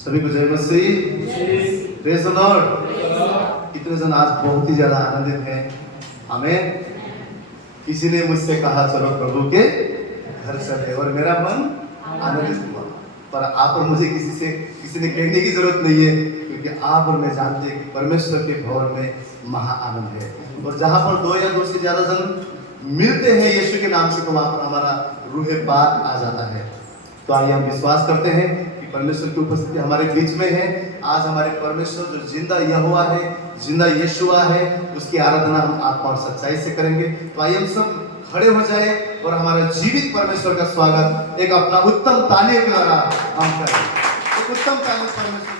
सभी को जय मसीह, प्रेज़ द लॉर्ड। कितने जन आज बहुत ही ज्यादा आनंदित हैं? आमीन। किसी ने मुझसे कहा चलो प्रभु के घर चले और मेरा मन आनंदित हुआ। पर आप और मुझे किसी ने कहने की जरूरत नहीं है, क्योंकि आप और मैं जानते हैं कि परमेश्वर के भवन में महा आनंद है। और जहां पर दो या दो से ज्यादा जन मिलते हैं यीशु के नाम से, तो वहां पर हमारा रूह पाक आ जाता है। तो आइए हम विश्वास करते हैं कि परमेश्वर की उपस्थिति हमारे बीच में है। आज हमारे परमेश्वर जो जिंदा यहोवा है, जिंदा यीशुआ है, उसकी आराधना हम आत्मा और सच्चाई से करेंगे। तो आइए हम सब खड़े हो जाए और हमारे जीवित परमेश्वर का स्वागत एक अपना उत्तम तालियों के द्वारा हम करें। एक उत्तम ताली परमेश्वर।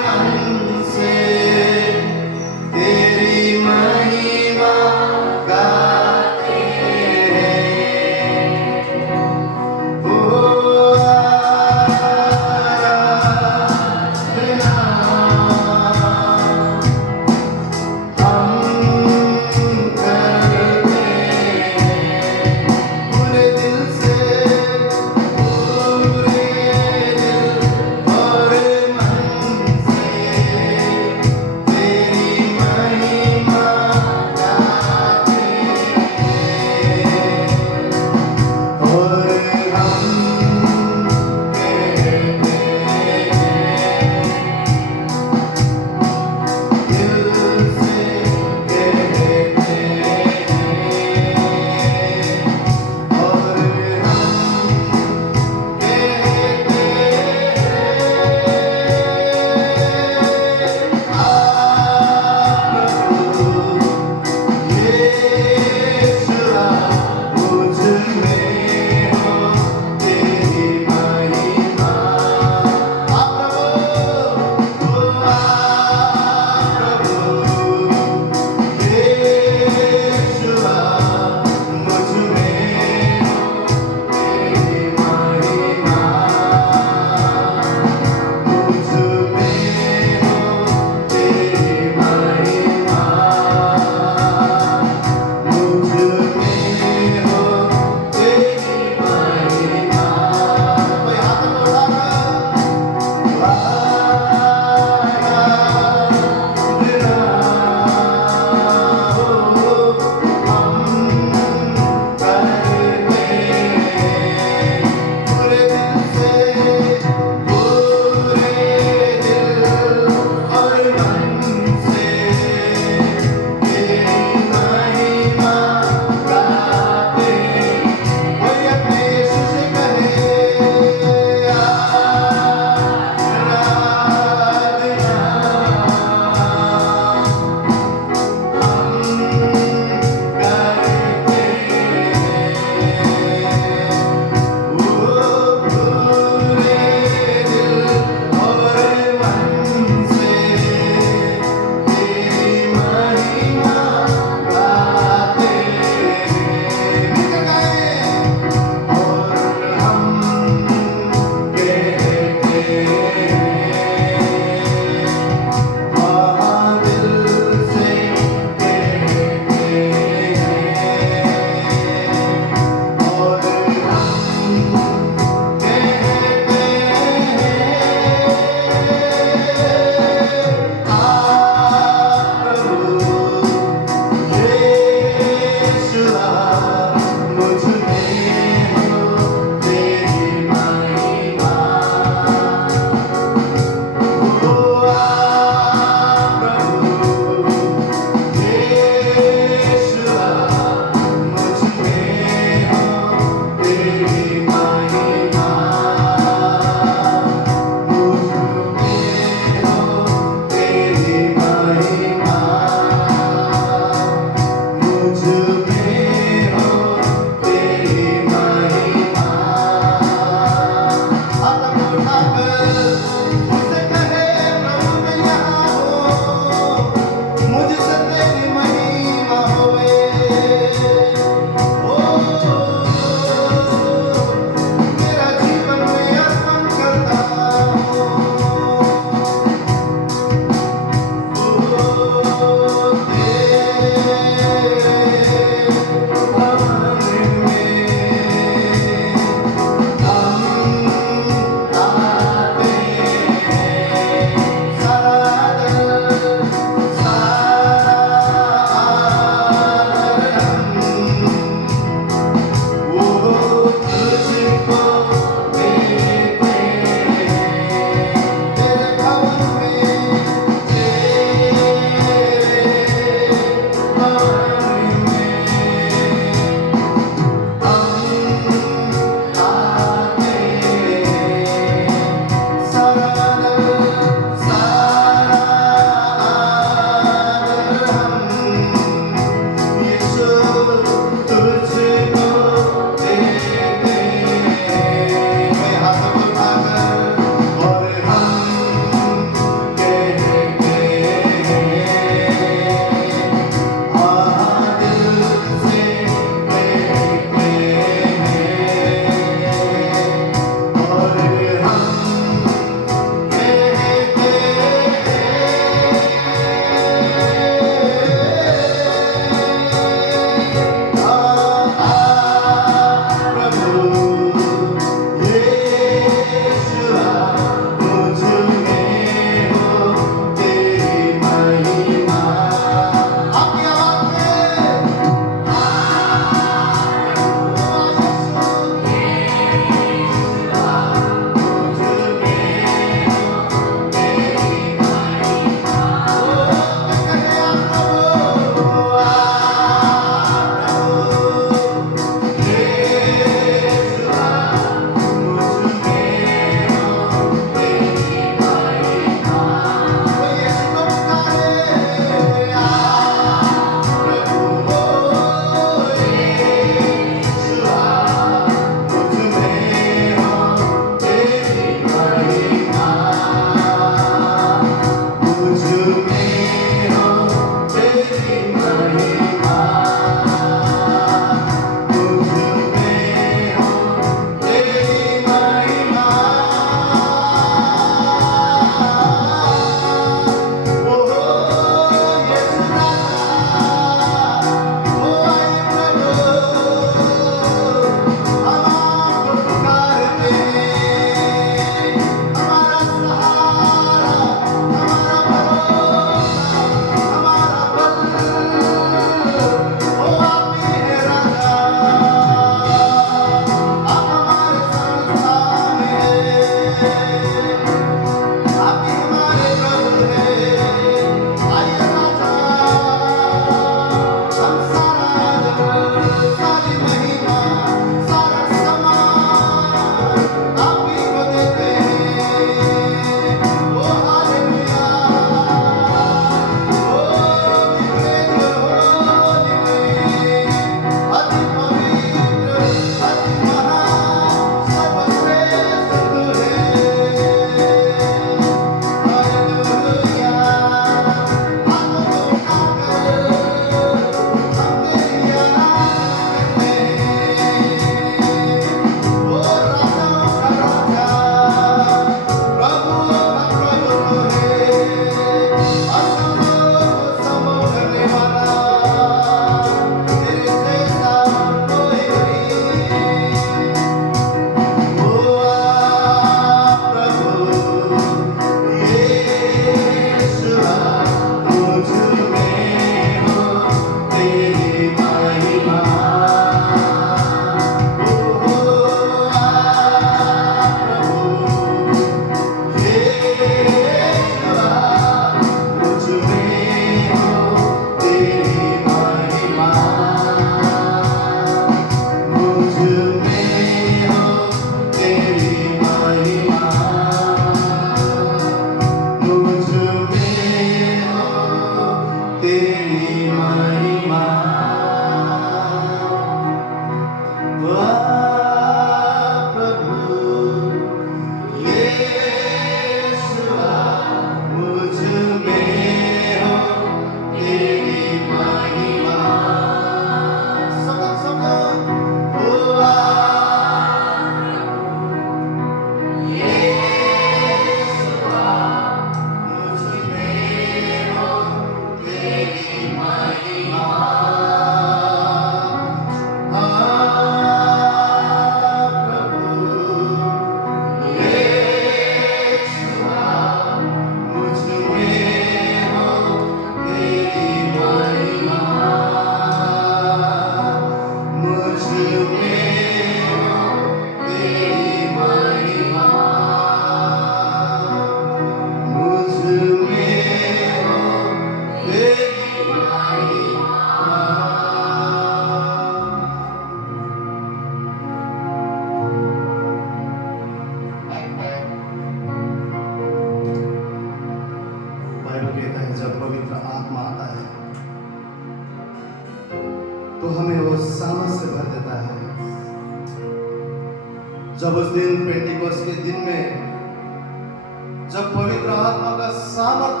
जब उस दिन पेंटिकोस के दिन में जब पवित्र आत्मा का सामर्थ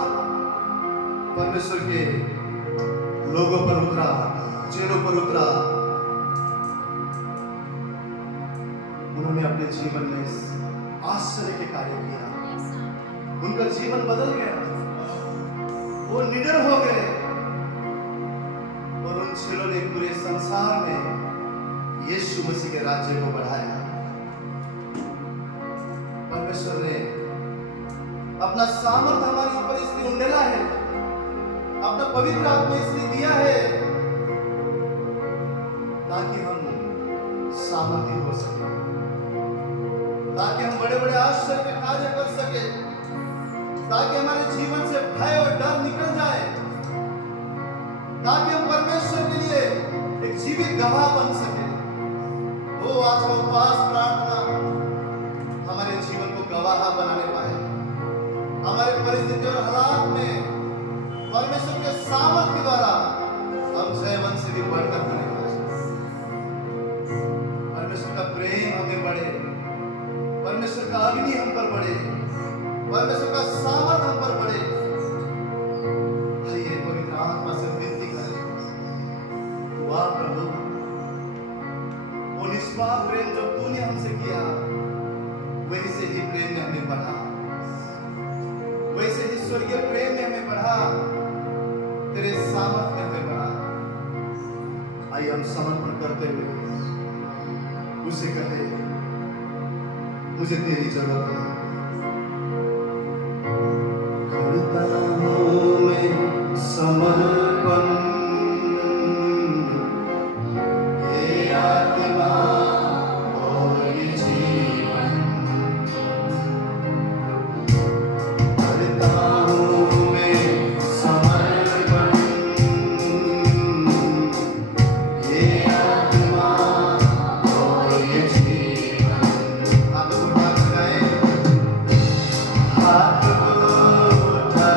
परमेश्वर के लोगों पर उतरा, चेहरों पर उतरा, उन्होंने अपने जीवन में इस आश्चर्य के कार्य किया। उनका जीवन बदल गया, वो निडर हो गए और उन चेलों ने पूरे संसार में यीशु मसीह के राज्य को बढ़ाया। परमेश्वर ने अपना सामर्थ हमारे ऊपर इसलिए उंडेला है, अपना पवित्र आत्मा इसलिए दिया है ताकि हम सामर्थ्य हो सके, ताकि हम बड़े बड़े आश्चर्य के कार्य कर सके, ताकि हमारे जीवन से भय और डर निकल जाए, ताकि हम परमेश्वर के लिए एक जीवित गवाह बन सके। वो आज का उपवास प्रार्थना हमारे जीवन को गवाह बनाने पाए, हमारे परिस्थिति और हालात में परमेश्वर के सामर्थ्य द्वारा हम जयवंत से भी बढ़कर बने पाए। परमेश्वर का प्रेम हमें बढ़े, परमेश्वर का अग्नि हम पर बढ़े, परमेश्वर का सामर्थ हम पर बढ़े। आइए पवित्र आत्मा से विनती करें, वाह प्रभु, वो निष्पाप प्रेम जो तूने हमसे किया वही से ही प्रेम में हमें बढ़ा, वैसे ही स्वर्गीय प्रेम में हमें बढ़ा, तेरे सामर्थ में हमें बढ़ा। आइए हम समर्पण करते हुए उसे कहे, मुझे तेरी जरूरत है। करता हूं मैं समर्पण, ये आत्मा और ये जीवन, करता हूं मैं समर्पण, ये आत्मा और ये जीवन। हाथ को उठा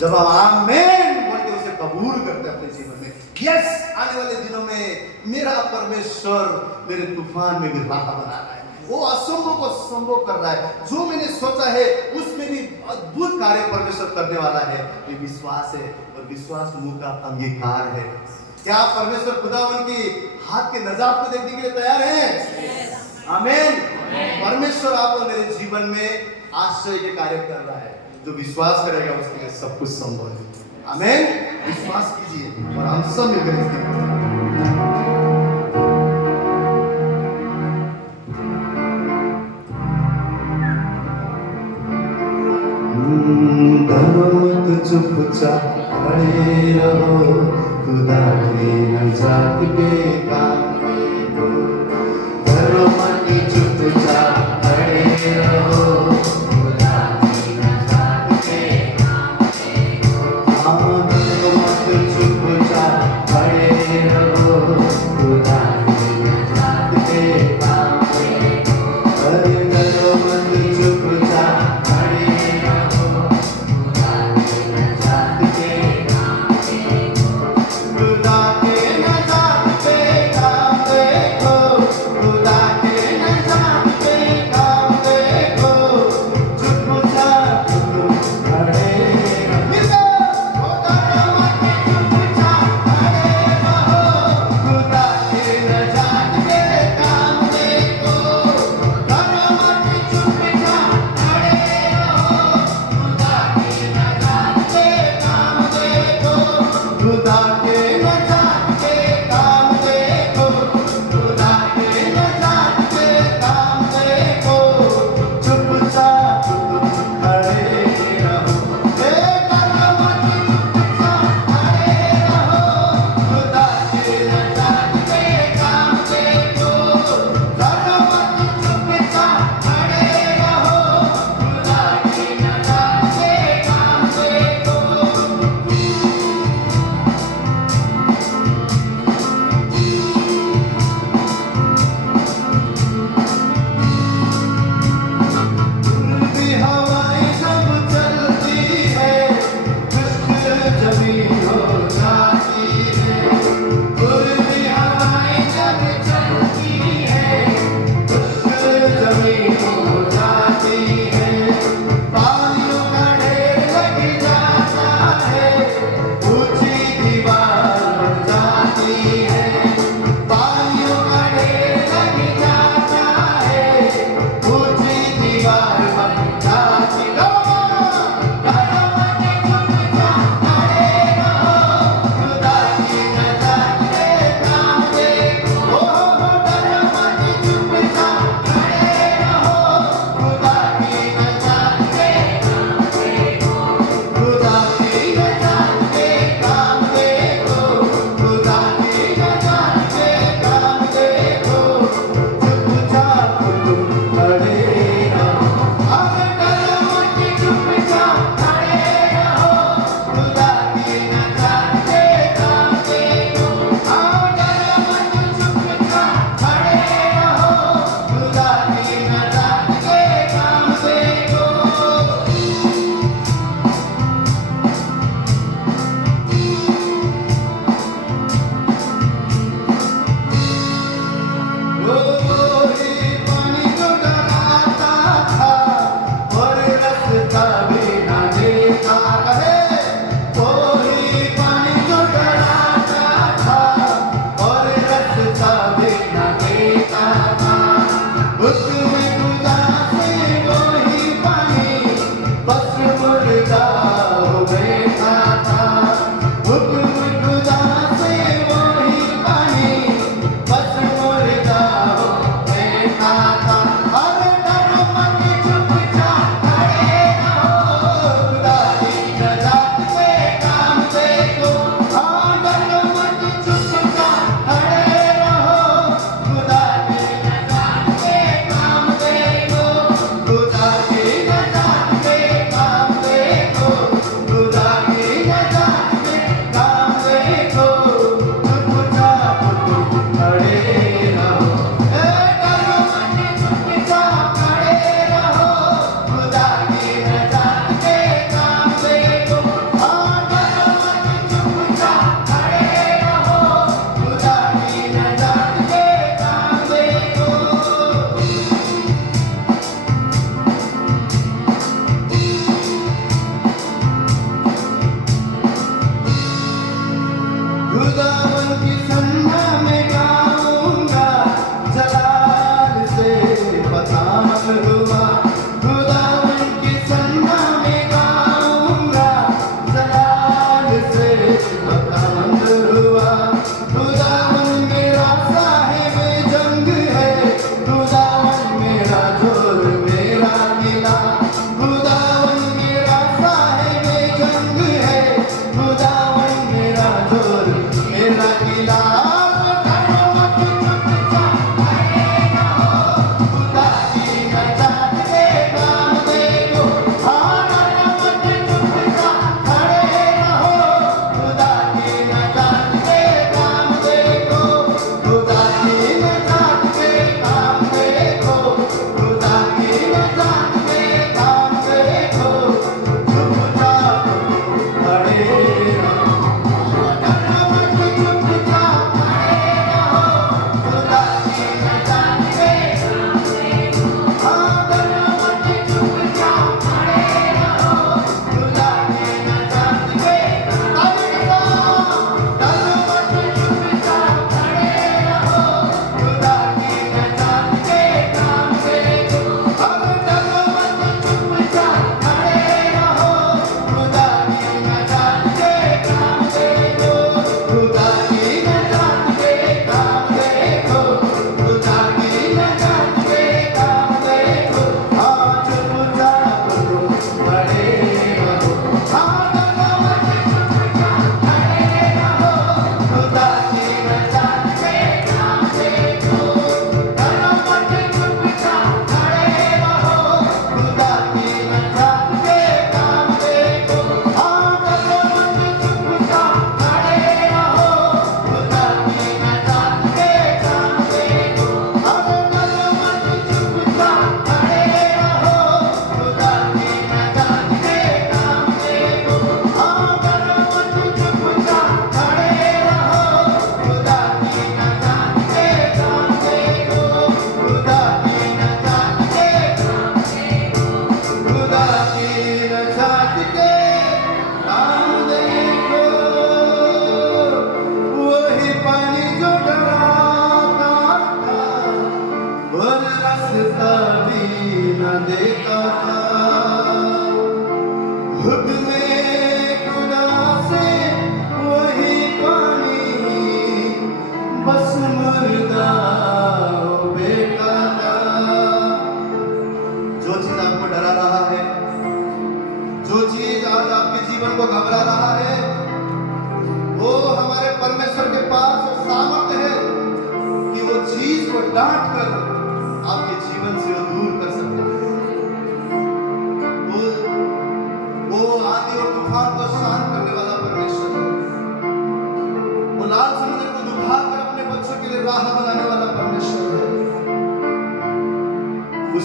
जब हम आमेन बोल के उसे कबूल करते हैं अपने जीवन में, यस, आने वाले दिनों में मेरा परमेश्वर मेरे तूफान में भी राह बना रहा है, वो असंभव को संभव कर रहा है, जो मैंने सोचा है उसमें भी अद्भुत कार्य परमेश्वर करने वाला है। ये विश्वास है, और विश्वास मुंह का अंगीकार है। क्या आप परमेश्वर खुदावन की हाथ के नजात को देखने के लिए तैयार हैं? आमीन। परमेश्वर आपको मेरे जीवन में आश्चर्य के कार्य कर रहा है। जो विश्वास करेगा उसके लिए सब कुछ संभव है। आमीन। विश्वास कीजिए और हम सब मिलकर इसके मत चुपचाप खड़े रहो, खुदा के नजात के काम में हो। डरो मत चुपचाप खड़े रहो, खुदा के नजात के काम में हो। डरो मत चुपचाप खड़े रहो, खुदा के नजात के काम में हो। डरो मत चुपचाप खड़े रहो, खुदा के नजात के काम देखो।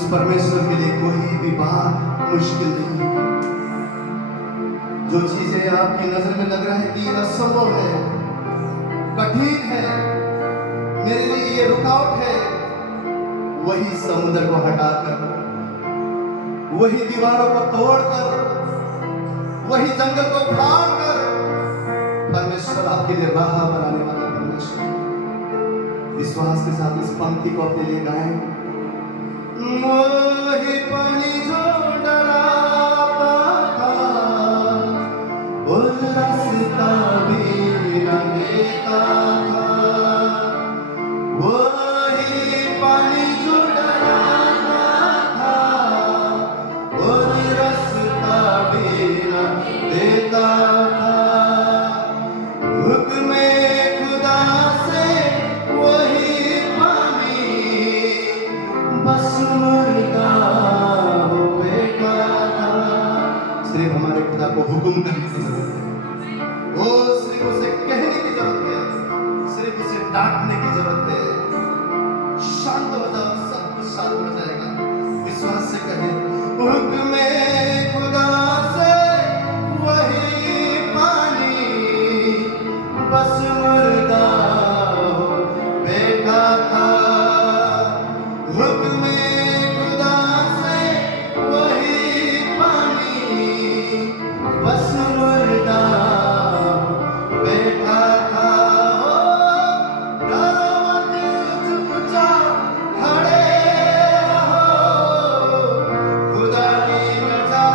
परमेश्वर के लिए कोई भी बात मुश्किल नहीं है। जो चीजें आपकी नजर में लग रहा है कि असंभव है, कठिन है, मेरे लिए ये रुकावट है, वही समुद्र को हटाकर, वही दीवारों को तोड़कर, वही जंगल को फाड़कर परमेश्वर आपके लिए राह बनाने वाला परमेश्वर। विश्वास के साथ इस पंक्ति को अपने लिए गाएं। वही पानी जो डराता था, वो रास्ता भी न देता था। वही पानी जो डराता था, वो रास्ता भी न देता था। हुक्मे खुदा से वही पानी बस मुर्दा हो बेटा था। सिर्फ हमारे खुदा को हुक्म करने की जरूरत है, वो सिर्फ उसे कहने की जरूरत है, सिर्फ उसे डांटने की जरूरत है। शांत हो जाओ, सब कुछ शांत हो जाएगा। विश्वास से कहे, हुक्मे खुदा से वही पानी बस मुर्दा हो बेटा था। हुक्मे खुदा से वही पानी बस मुर्दा बैठा था। डरो मत, चुपचाप खड़े रहो, खुदा की नजात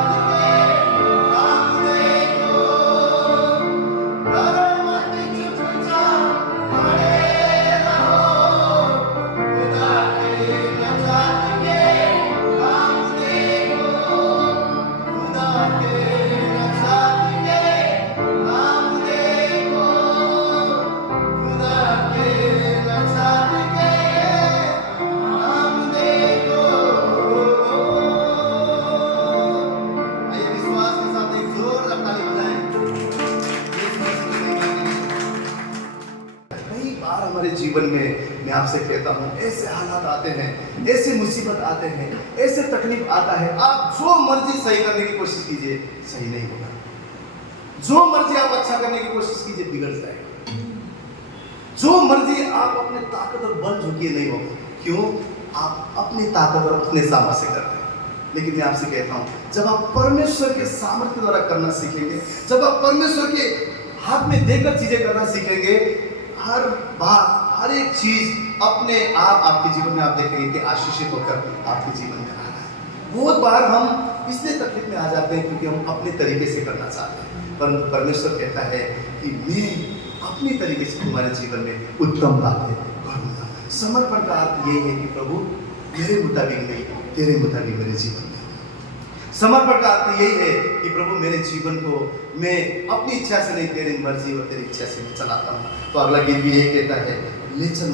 बार हमारे जीवन में मैं आपसे कहता हूँ ऐसे हालात आते हैं, ऐसे मुसीबत आते हैं, ऐसे तकलीफ आता है, आप जो मर्जी सही करने की कोशिश कीजिए सही नहीं होगा। जो मर्जी आप अच्छा करने की कोशिश कीजिए बिगड़ जाएगा। जो मर्जी आप अपने ताकत और बल झुकिए नहीं होगा। क्यों? आप अपनी ताकत और अपने सामर्थ्य से कर रहे हैं। लेकिन मैं आपसे कहता हूँ जब आप परमेश्वर के सामर्थ्य द्वारा करना सीखेंगे, जब आप परमेश्वर के हाथ में देकर चीजें करना सीखेंगे, हर बात हर एक चीज अपने आप आपके जीवन में आप देखेंगे कि आशीषित होकर आपके जीवन में आ रहा है। बहुत बार हम इसलिए तकलीफ में आ जाते हैं क्योंकि हम अपने तरीके से करना चाहते हैं, परंतु परमेश्वर कहता है कि मैं अपनी तरीके से तुम्हारे जीवन में उत्तम बातें करूंगा। समर्पण का अर्थ यही है कि प्रभु मेरे मुताबिक नहीं, तेरे मुताबिक मेरे जीवन में। समर्पण का अर्थ यही है कि प्रभु मेरे जीवन को मैं अपनी इच्छा से नहीं, तेरी मर्जी और तेरी इच्छा से मैं चलाता हूँ। तो अगला गीत भी यही कहता है, ले चल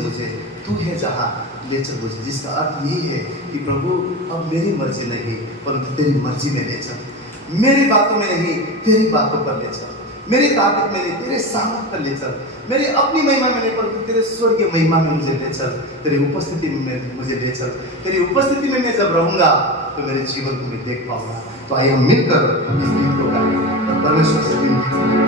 मुझे तू है जहाँ, ले चल मुझे, जिसका अर्थ यही है कि प्रभु अब मेरी मर्जी नहीं परंतु तेरी मर्जी में ले चल। मेरी बातों में नहीं, तेरी बातों पर ले चल। मेरी ताकत में नहीं, तेरे सामर्थ पर ले चल। मेरी अपनी महिमा में नहीं परंतु तेरे स्वर्गीय महिमा में मुझे ले चल। तेरी उपस्थिति में मुझे ले चल। तेरी उपस्थिति में मैं जब रहूंगा तो मेरे जीवन को मैं देख पाऊंगा। तो आइए हम मिलकर इस गीत को गाएं और परमेश्वर से विनती करें।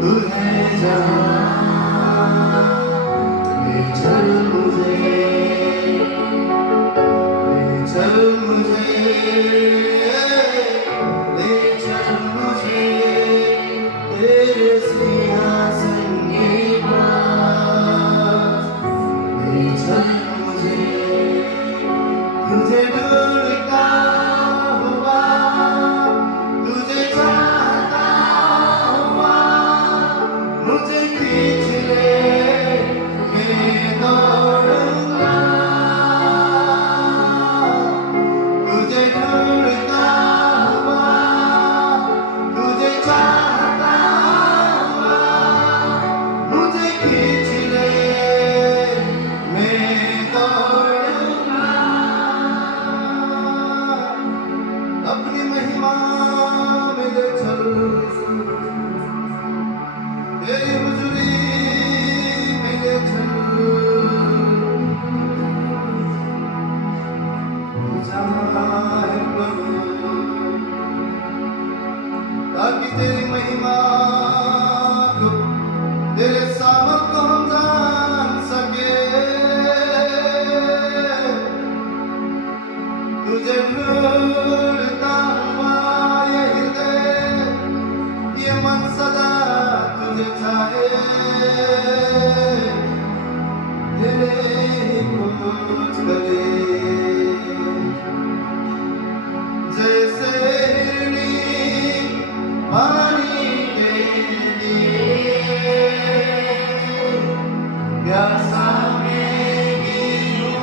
तू है जहाँ, ले चल मुझे, ले चल मुझे, ले चल मुझे तेरे सिंहासन के पास, ले चल मुझे तुझे ढूंढता हुआ, तुझे चाहता हुआ, मुझे खींच ले, मैं दौड़ूंगा। तुझे ढूंढता हुआ, तुझे चाहता हुआ, मुझे खींच ले, मैं दौड़ूंगा। अपनी महिमा में ले चल, तेरी हुजूरी में ले चल, तू जहाँ है प्रभु, ताकि तेरी महिमा को, तेरे सामर्थ को हम जान सके। तुझे ढूंढता हुआ ये हृदय, ये मन सदा तुझे चाहे, तेरे खोज करे। जैसे हिरनी पानी के लिए प्यासा मैं गिरूं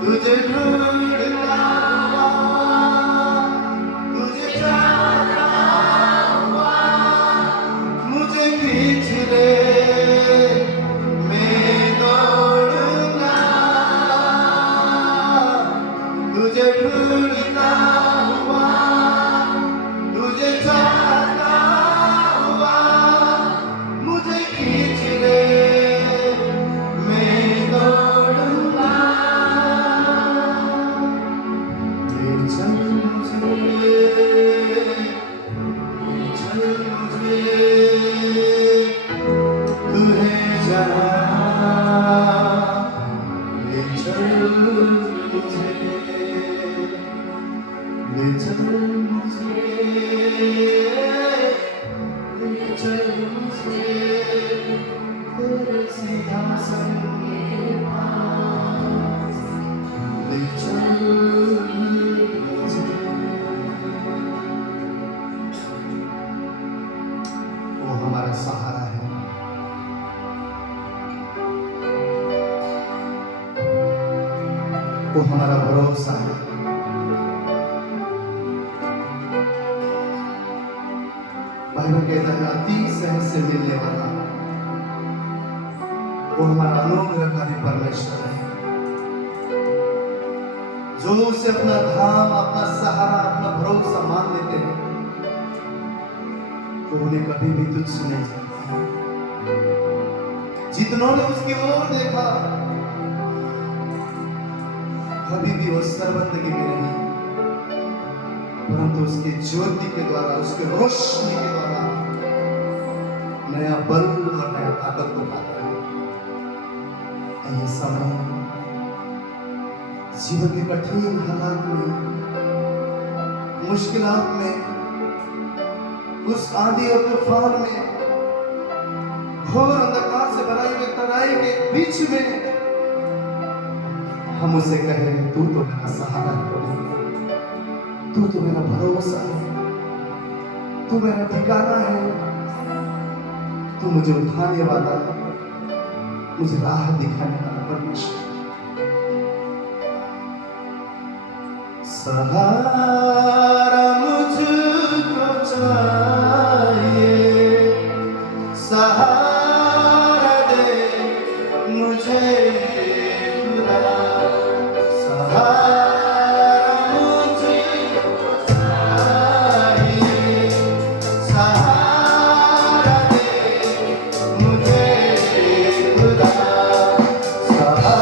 तुझे ढूंढता हुआ, तुझे चाहता हुआ, मुझे खींच ले, मैं दौड़ूंगा। तुझे ढूंढता हुआ, तुझे चाहता हुआ, मुझे खींच ले, मैं दौड़ूंगा। ले चल मुझे, ले चल मुझे, तू है जहाँ, ले चल मुझे, ले चल मुझे, ले चल मुझे तेरे सिंहासन के पास, ले चल मुझे। वो हमारा सहारा है, वो हमारा भरोसा है। बाइबल कहता है अति सहज से मिलने वाला वो हमारा अनुग्रहकारी परमेश्वर है, जो उसे अपना धाम, अपना सहारा, अपना भरोसा मान लेते हैं, तो उन्हें कभी भी तुच्छ नहीं समझते। जितनों ने उसकी ओर देखा, कभी भी वो सर्वंदगी में नहीं, परंतु उसके ज्योति के द्वारा, उसके रोशनी के द्वारा नया बल और नया ताकत को पाते हैं। ये समय जीवन के कठिन हालात में, मुश्किलात में, उस आंधी और तूफान में, घोर अंधकार से भराई हुई तराई के बीच में हम उसे कहें तू तो मेरा सहारा है, तू तो मेरा भरोसा है, तू मेरा ठिकाना है, तू मुझे उठाने वाला, मुझे राह दिखाने वाला परमेश्वर। सहारा मुझको चाहिए, सहारा दे मुझे खुदा, सहारा मुझको चाहिए, सहारा दे मुझे खुदा, सहारा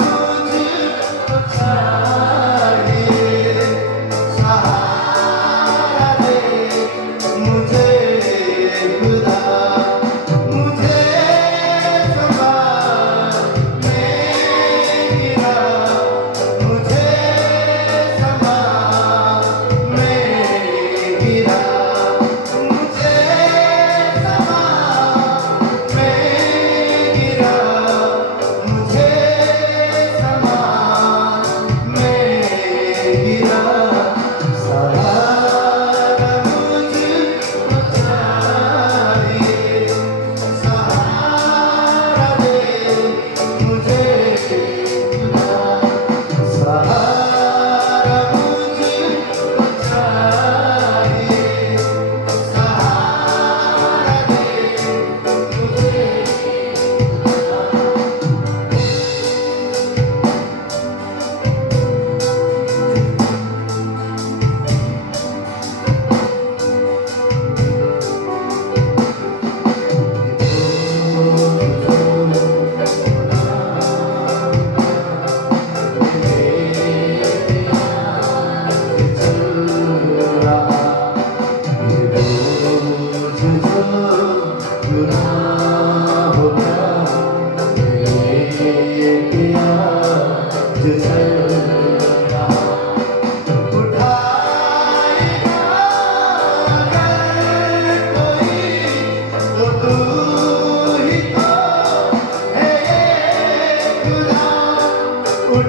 मुझको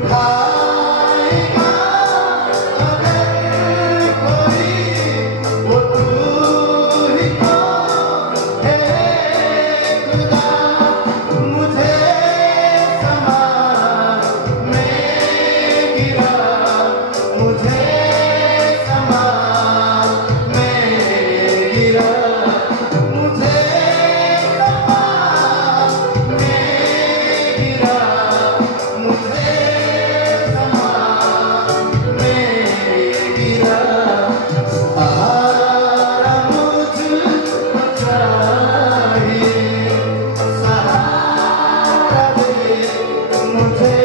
उठाएगा अगर कोई, वो तू ही तो है खुदा। मुझे समा में गिरा, मुझे समा में गिरा, मुझे समा में गिरा, मुझे समा में गिरा। सहारा मुझको चाहिए, सहारा दे मुझे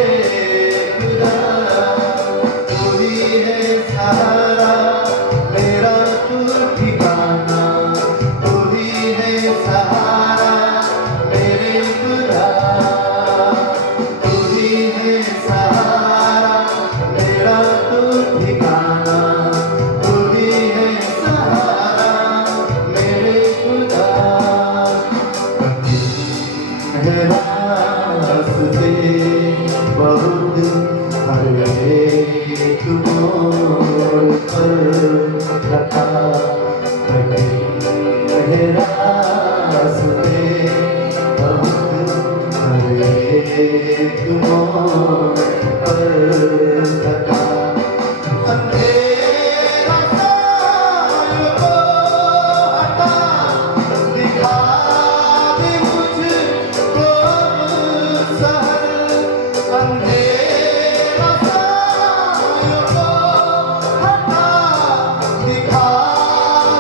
खुदा। तू ही है सहारा मेरा, तू ठिकाना, तू ही है सहारा मेरे खुदा। तू ही है सहारा मेरा, तू ठिकाना, तू ही है सहारा मेरे खुदा। रास्ते बहुत हर एक मोड़ पर रखा, रास्ते बहुत हर एक मोड़ पर रखा। अंधेरा सायों को हटा, दिखा दे मुझको सहर। अंधेरा सायों को हटा, दिखा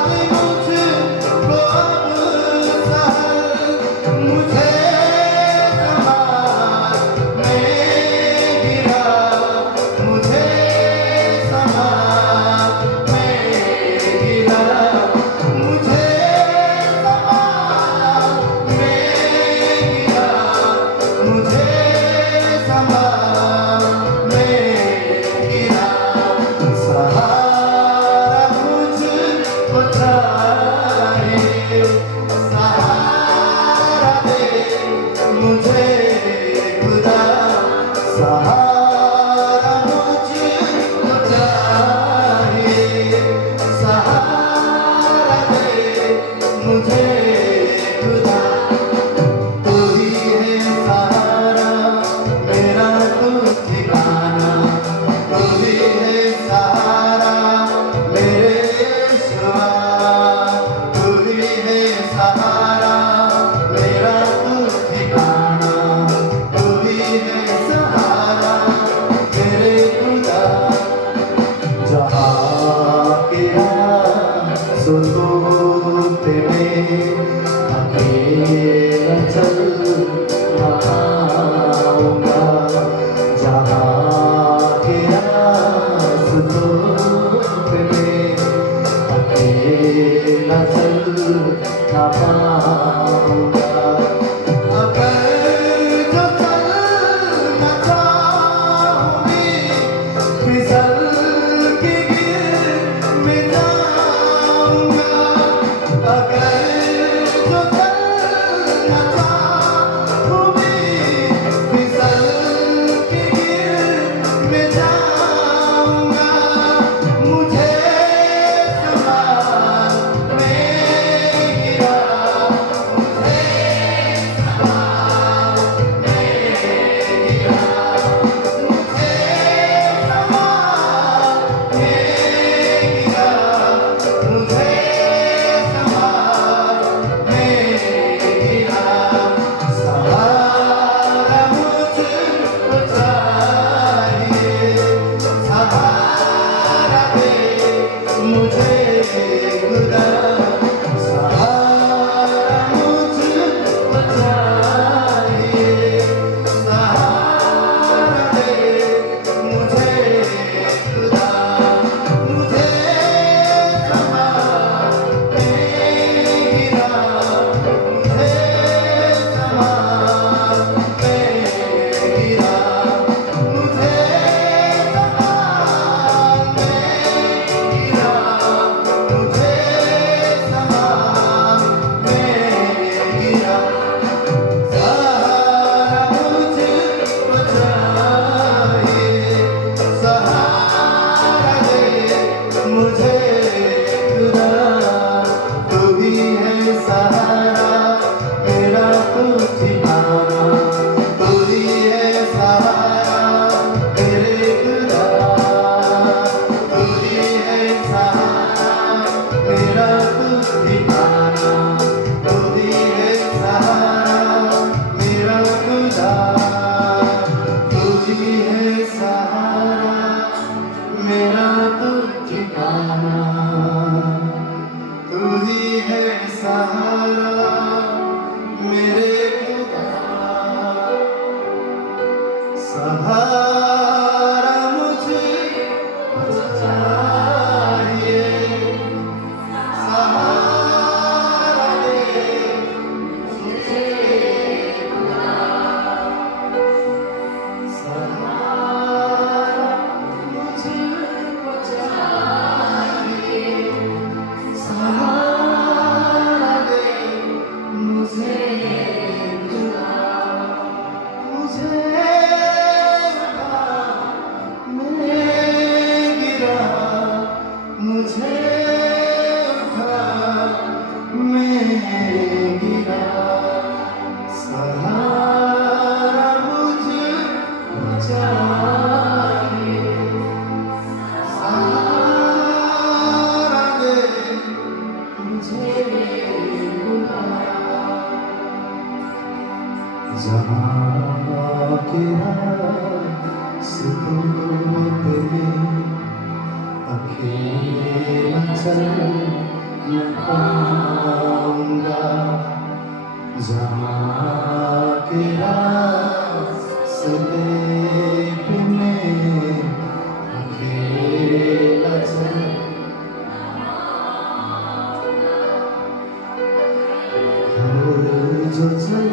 दे मुझको सहर। मुझे समा में गिरा, मुझे धूप में अकेला चल न पाऊंगा, जहाँ के रास्ते पे मैं अकेला चल जो चल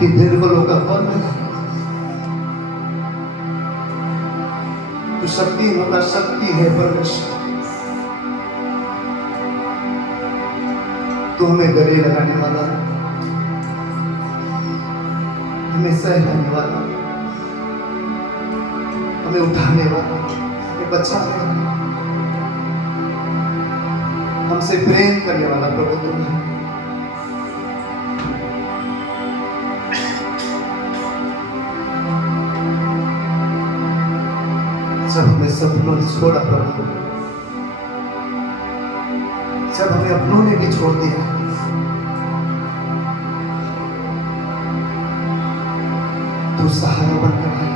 कि निर्बलों का बल है, तो शक्तिहीनों का शक्ति है परमेश्वर। तो हमें गले लगाने वाला, हमें सहलाने वाला, हमें उठाने वाला, हमें बचाने वाला, हमसे प्रेम करने वाला प्रभु तुम है। जब हमें सपनों ने छोड़ा प्रभु, जब हमें अपनों ने भी छोड़ दिया, तो सहारा बनकर आए।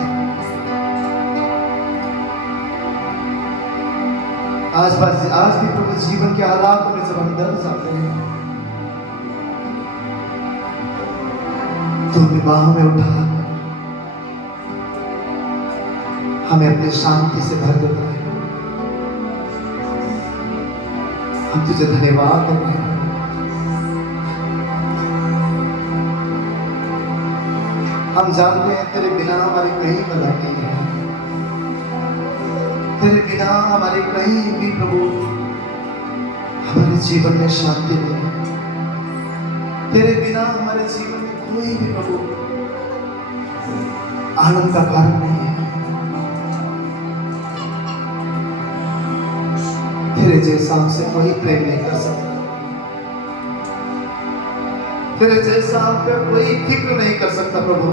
आज भी प्रभु जीवन के हालात में जब हम डर जाते हैं, तो हमें बाहों में उठा हमें अपनी शांति से भर देता है। हम तुझे धन्यवाद देते हैं। हम जानते हैं तेरे बिना हमारी कहीं भलाई नहीं है, तेरे बिना हमारे कहीं भी प्रभु हमारे जीवन में शांति नहीं है, तेरे बिना हमारे जीवन में कोई भी प्रभु आनंद का कारण नहीं है। तेरे जैसा हमसे कोई प्रेम नहीं कर सकता, तेरे जैसा हम पर कोई फिक्र नहीं कर सकता प्रभु,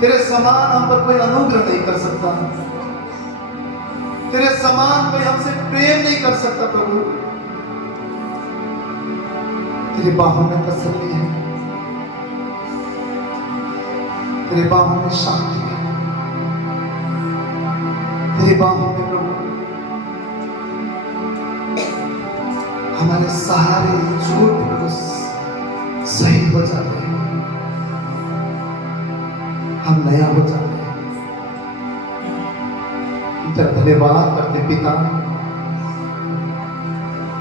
तेरे समान हम पर कोई अनुग्रह नहीं कर सकता, तेरे समान कोई हमसे प्रेम नहीं कर सकता प्रभु। तेरे बाहों में तसल्ली है, तेरे बाहों में शांति है, तेरे बाहों में प्रभु हमारे सारे झूठ प्रभु सही हो जाते हैं, हम नया हो जाते हैं। तेरा धन्यवाद करते पिता,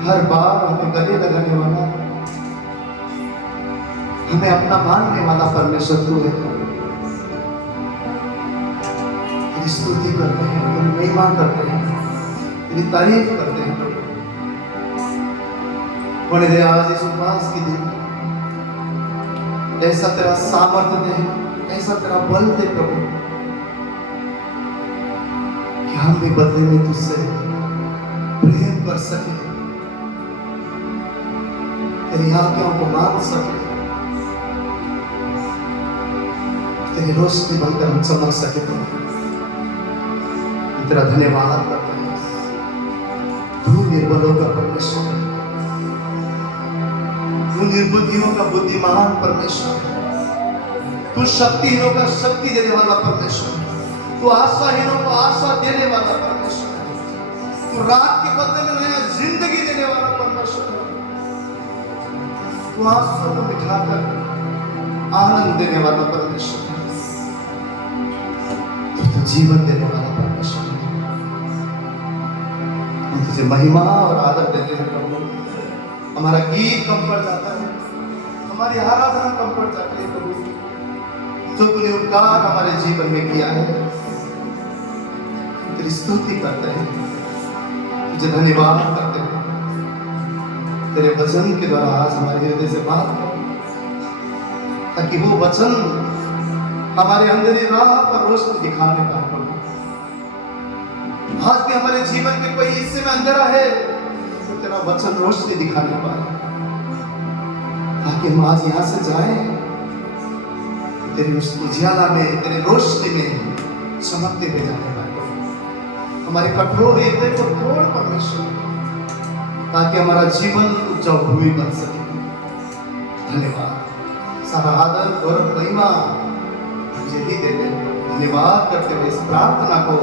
हर बार हमें गले लगाने वाला, हमें अपना मानने वाला परमेश्वर तू है। तेरी स्तुति करते हैं, तेरी महिमा करते हैं, तेरी तारीफ करते हैं प्रभु। होने दे आज इस उपवास की दिन ऐसा तेरा सामर्थ्य दे, ऐसा तेरा बल दे प्रभु, कि हम भी बदले में तुझसे प्रेम कर सके, तेरी आज्ञाओं को मान सके, तेरी रोशनी बनकर हम चमक सके प्रभु। तेरा धन्यवाद करते हैं, तू निर्बलों का परमेश्वर है, तू निर्बुद्धियों का बुद्धिमान परमेश्वर है, तू शक्तिहीनों का शक्ति देने वाला परमेश्वर है, तू आशाहीनों को आशा देने वाला परमेश्वर है, तू रात के बदले में नया जिंदगी देने वाला परमेश्वर है, तू आंसुओं को मिटाकर आनंद देने वाला परमेश्वर है, तू जीवन देने वाला परमेश्वर है। हम तुझे महिमा और आदर देते हैं प्रभु। हमारा गीत कम पड़ जाता है, हमारी आराधना कम पड़ जाती है प्रभु, जो तूने उपकार हमारे जीवन में किया है, तेरी स्तुति करते हैं, तुझे धन्यवाद करते हैं। तेरे वचन के द्वारा आज हमारे हृदय से बात कर, ताकि वो वचन हमारे अंधेरी राह पर रोशनी दिखाने का प्रभु। आज भी हमारे जीवन के कोई हिस्से में अंधेरा है, तो तेरा वचन रोशनी दिखाने पाए, ताकि हम आज यहाँ से जाएं तेरे उस उजियाला में, तेरे रोशनी में चमकते हुए जाने पाए। हमारे कठोर हृदय को तोड़ परमेश्वर, ताकि हमारा जीवन उपजाऊ भूमि बन सके। धन्यवाद, सारा आदर गौरव महिमा मुझे ही दे दे। धन्यवाद करते हुए इस प्रार्थना को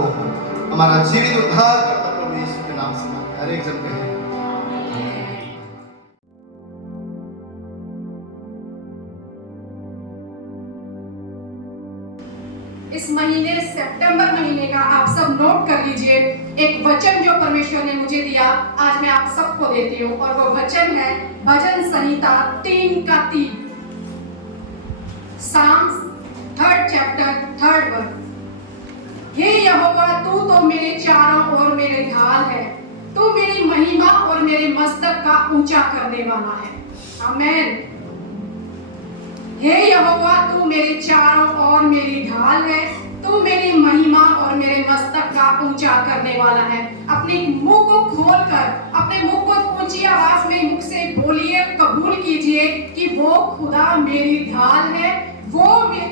हमारा जीवित उद्धार करता प्रभु यीशु के नाम से मांगते हैं। हर एक जन कहे इस महीने सितंबर महीने का आप सब नोट कर लीजिए। एक वचन जो परमेश्वर ने मुझे दिया, आज मैं आप सबको देती हूँ, और वो वचन है भजन संहिता 3:3, psalms 3rd chapter 3rd verse. हे यहोवा, तू तो मेरे चारों ओर मेरे ढाल है, तू मेरी महिमा और मेरे मस्तक का ऊंचा करने वाला है। आमीन। हे यहोवा, तू मेरे चारों ओर मेरी ढाल है, तू मेरी महिमा और मेरे मस्तक का ऊंचा करने वाला है। अपने मुंह को खोलकर, अपने मुंह को ऊंची आवाज में मुख से बोलिए, कबूल कीजिए कि वो खुदा मेरी ढाल है, वो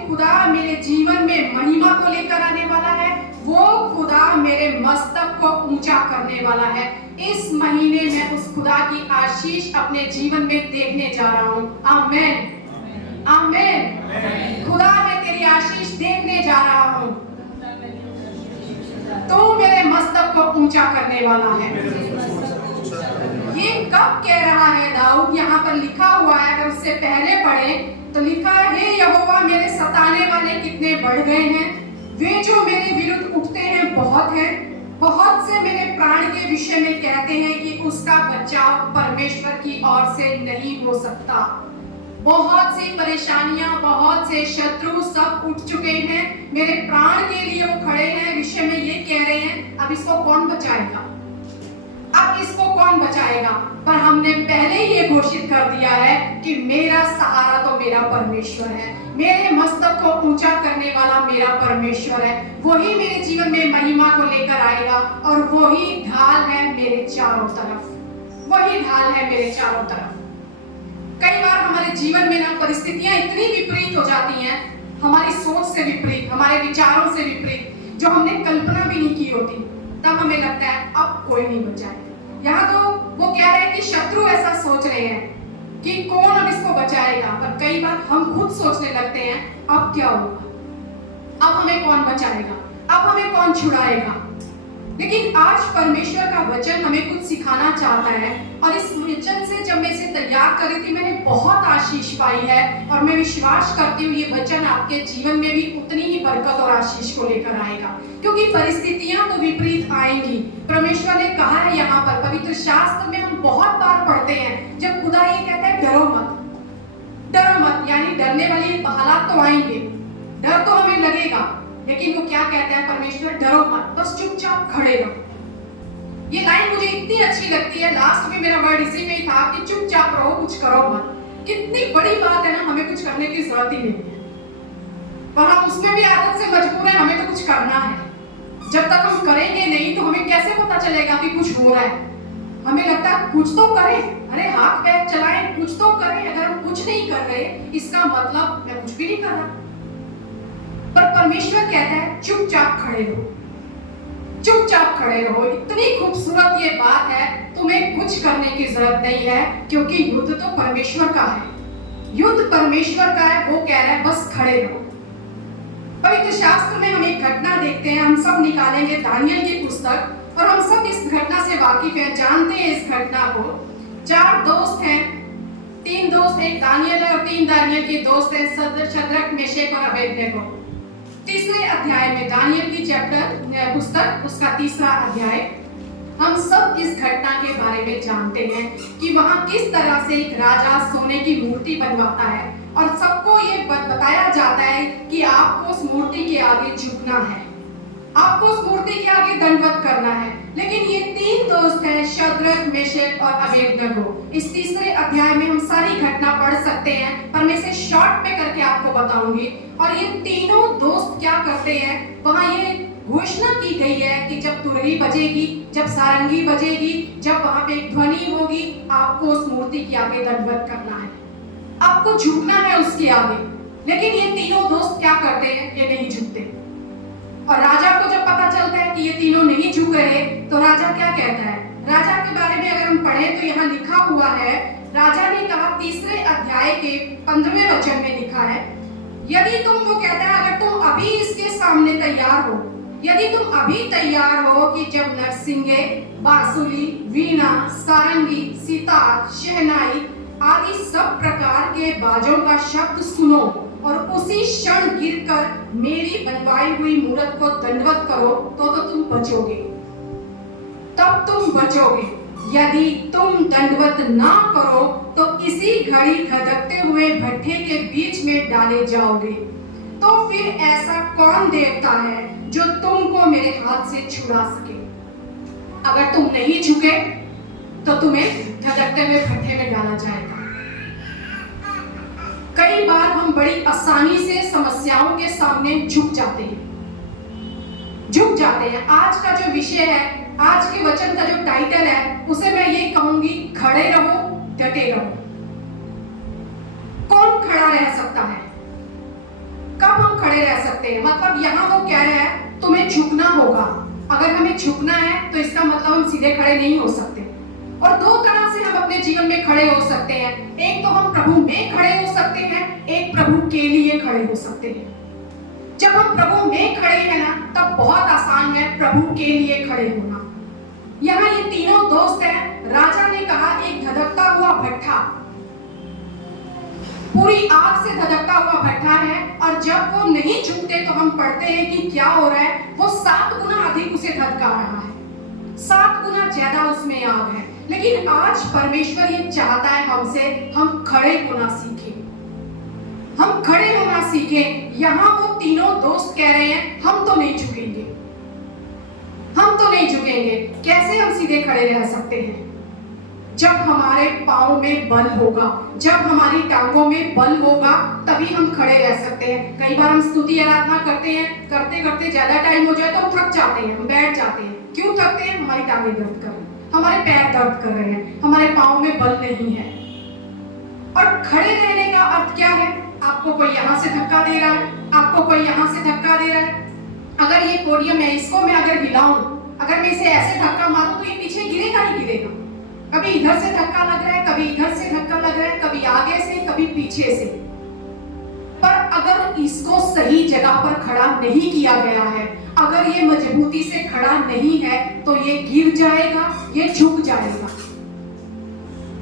खुदा मेरे जीवन में महिमा को लेकर आने वाला है, वो खुदा मेरे मस्तक को ऊंचा करने वाला है। इस महीने में उस खुदा की आशीष अपने जीवन में देखने जा रहा हूँ। आमीन, आमीन। खुदा मैं तेरी आशीष देखने जा रहा हूँ। तू मेरे मस्तक को ऊंचा करने वाला है। ये कब कह रहा है दाऊद? यहाँ पर लिखा हुआ है, अगर उससे पहले पढ़े तो लिखा है, हे यहोवा, मेरे सताने वाले कितने बढ़ गए हैं, वे जो मेरे विरुद्ध उठते हैं बहुत हैं। बहुत से मेरे प्राण के विषय में कहते हैं कि उसका बचाव परमेश्वर की ओर से नहीं हो सकता। बहुत सी परेशानियां, बहुत से शत्रु सब उठ चुके हैं, मेरे प्राण के लिए वो खड़े हैं, विषय में ये कह रहे हैं, अब इसको कौन बचाएगा, अब इसको कौन बचाएगा? पर हमने पहले ही ये घोषित कर दिया है कि मेरा सहारा तो मेरा परमेश्वर है, मेरे मस्तक को ऊंचा करने वाला मेरा परमेश्वर है। वही मेरे जीवन में महिमा को लेकर आएगा, और वही ढाल है मेरे चारों तरफ, वही ढाल है मेरे चारों तरफ। कई बार हमारे जीवन में ना परिस्थितियां इतनी विपरीत हो जाती हैं, हमारी सोच से विपरीत, हमारे विचारों से विपरीत, जो हमने कल्पना भी नहीं की होती, तब हमें लगता है अब कोई नहीं बचाएगा। यहाँ तो वो कह रहे हैं कि शत्रु ऐसा सोच रहे हैं कि कौन अब इसको बचाएगा, पर कई बार हम खुद सोचने लगते हैं अब क्या होगा, अब हमें कौन बचाएगा, अब हमें कौन छुड़ाएगा। लेकिन आज परमेश्वर का वचन हमें कुछ सिखाना चाहता है, और इस वचन से जब मैं इसे तैयार कर रही थी मैंने बहुत आशीष पाई है, और मैं विश्वास करती हूँ ये वचन आपके जीवन में भी उतनी ही बरकत और आशीष को लेकर आएगा, क्योंकि परिस्थितियां तो विपरीत आएंगी। परमेश्वर ने कहा है यहाँ पर पवित्र शास्त्र में, हम बहुत बार पढ़ते हैं जब खुदा ये कहता है डरो मत, डरो मत, यानी डरने वाले हालात तो आएंगे, डर तो हमें लगेगा, लेकिन वो क्या कहते हैं परमेश्वर, डरो मत, बस चुपचाप खड़े रहो। ये लाइन मुझे इतनी अच्छी लगती है, लास्ट में मेरा वर्ड इसी में ही था कि चुपचाप रहो, कुछ करो मत। कितनी बड़ी बात है ना, हमें कुछ करने की जरूरत ही नहीं है, पर हम उसमें भी आदत से मजबूर हैं, हमें तो कुछ करना है। जब तक हम करेंगे नहीं तो हमें कैसे पता चलेगा कि कुछ हो रहा है। हमें लगता है कुछ तो करें, अरे हाथ पैर चलाएं, कुछ तो करें। अगर हम कुछ नहीं कर रहे इसका मतलब मैं कुछ भी नहीं कर रहा। पर परमेश्वर कहता है चुपचाप खड़े रहो, चुपचाप खड़े रहो। इतनी खूबसूरत ये बात है, तुम्हें कुछ करने की जरूरत नहीं है, क्योंकि युद्ध तो परमेश्वर का है, युद्ध परमेश्वर का है। वो कह रहा है बस खड़े रहो। पवित्र शास्त्र में हम एक घटना देखते हैं, हम सब निकालेंगे दानियल की पुस्तक, और हम सब इस घटना से वाकिफ हैं, जानते हैं इस घटना को। 4 दोस्त हैं, 3 दोस्त, एक दानियल है और 3 दानियल के दोस्त हैं, शद्रक, मेशक और अबेदनगो। तीसरे अध्याय में, दानियल की चैप्टर पुस्तक उसका 3रा अध्याय, हम सब इस घटना के बारे में जानते हैं कि वहां किस तरह से एक राजा सोने की मूर्ति बनवाता है, और सबको ये बताया जाता है कि आपको उस मूर्ति के आगे झुकना है, आपको उस मूर्ति के आगे दंडवत करना है। लेकिन ये 3 दोस्त हैं, शद्रक, मेशक और अबेदनगो। इस 3रे अध्याय में हम सारी घटना पढ़ सकते हैं, पर मैं इसे शॉर्ट में करके आपको बताऊंगी। और ये तीनों दोस्त क्या करते हैं, वहां ये घोषणा की गई है कि जब तुरही बजेगी, जब सारंगी बजेगी, जब वहां पे एक ध्वनि होगी, आपको उस मूर्ति के आगे दंडवत करना है, आपको झुकना है उसके आगे। लेकिन ये तीनों दोस्त क्या करते हैं, ये नहीं झुकते। और राजा को जब पता चलता है कि ये तीनों नहीं झुक रहे, तो राजा क्या कहता है, राजा के बारे में अगर हम पढ़ें तो यहाँ लिखा हुआ है, राजा ने कहा 3रे अध्याय के 15वें वचन में लिखा है, यदि तुम, वो कहता है अगर तुम अभी इसके सामने तैयार हो, यदि तुम अभी तैयार हो कि जब नरसिंगे, बांसुरी, वीणा, सारंगी, सितार, शहनाई आदि सब प्रकार के बाजों का शब्द सुनो और उसी क्षण गिरकर मेरी बनवाई हुई मूरत को दंडवत करो, तो तुम बचोगे, तब तुम बचोगे। यदि तुम दंडवत ना करो तो इसी घड़ी धधकते हुए भट्ठे के बीच में डाले जाओगे। तो फिर ऐसा कौन देवता है जो तुमको मेरे हाथ से छुड़ा सके? अगर तुम नहीं झुके तो तुम्हें धधकते हुए भट्ठे में डाला जाएगा। कई बार हम बड़ी आसानी से समस्याओं के सामने झुक जाते हैं, झुक जाते हैं। आज का जो विषय है, आज के वचन का जो टाइटल है, उसे मैं ये कहूंगी, खड़े रहो, डटे रहो। कौन खड़ा रह सकता है? कब हम खड़े रह सकते हैं? मतलब यहाँ वो कह रहा है तुम्हें झुकना होगा। अगर हमें झुकना है तो इसका मतलब हम सीधे खड़े नहीं हो सकते। और 2 तरह से हम अपने जीवन में खड़े हो सकते हैं। एक तो हम प्रभु में खड़े हो सकते हैं, एक प्रभु के लिए खड़े हो सकते हैं। जब हम प्रभु में खड़े हैं ना, तब बहुत आसान है प्रभु के लिए खड़े होना। यहाँ ये तीनों दोस्त हैं। राजा ने कहा एक धधकता हुआ भट्ठा, पूरी आग से धधकता हुआ भट्ठा है, और जब वो नहीं झुकते तो हम पढ़ते हैं कि क्या हो रहा है, वो 7 गुना अधिक उसे धधका रहा है, 7 गुना ज्यादा उसमें आग है। लेकिन आज परमेश्वर ये चाहता है हमसे, हम खड़े होना सीखें, हम खड़े होना सीखें। यहाँ वो तीनों दोस्त कह रहे हैं हम तो नहीं झुकेंगे, हम तो नहीं झुकेंगे। कैसे हम सीधे खड़े रह सकते हैं? जब हमारे पाँव में बल होगा, जब हमारी टांगों में बल होगा, तभी हम खड़े रह सकते हैं। कई बार हम स्तुति आराधना करते हैं, करते करते ज्यादा टाइम हो जाए तो हम थक जाते हैं, हम बैठ जाते हैं। क्यों थकते हैं? हमारी टांगें दर्द कर रही हैं, हमारे पैर दर्द कर रहे हैं, हमारे पाँव में बल नहीं है। और खड़े रहने का अर्थ क्या है? आपको कोई यहाँ से धक्का दे रहा है, आपको कोई यहाँ से धक्का दे रहा है। अगर ये पोडियम है, इसको मैं अगर हिलाऊं, अगर मैं इसे ऐसे धक्का मारूं तो ये पीछे गिरेगा ही गिरेगा। कभी इधर से धक्का लग रहा है, कभी इधर से धक्का लग रहा है, कभी आगे से, कभी पीछे से। पर अगर इसको सही जगह पर खड़ा नहीं किया गया है, अगर ये मजबूती से खड़ा नहीं है तो ये गिर जाएगा, ये झुक जाएगा।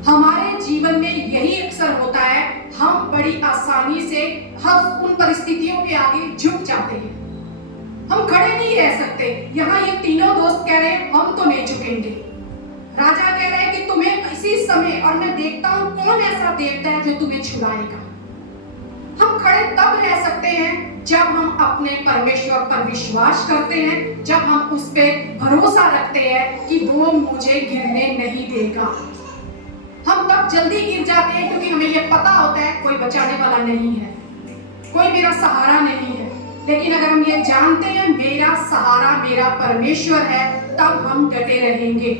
हमारे जीवन में यही अक्सर होता है, हम बड़ी आसानी से हम उन परिस्थितियों के आगे झुक जाते हैं, हम खड़े नहीं रह सकते। यहाँ ये तीनों दोस्त कह रहे हैं हम तो नहीं झुकेंगे। राजा कह रहे हैं कि तुम्हें इसी समय, और मैं देखता हूं कौन ऐसा देवता है जो तुम्हें छुड़ाएगा। हम खड़े तब रह सकते हैं जब हम अपने परमेश्वर पर विश्वास करते हैं, जब हम उस पे भरोसा रखते हैं कि वो मुझे गिरने नहीं देगा। हम तब जल्दी गिर जाते हैं क्योंकि हमें ये पता होता है कोई बचाने वाला नहीं है, कोई मेरा सहारा नहीं है। लेकिन अगर हम ये जानते हैं मेरा सहारा मेरा परमेश्वर है, तब हम डटे रहेंगे,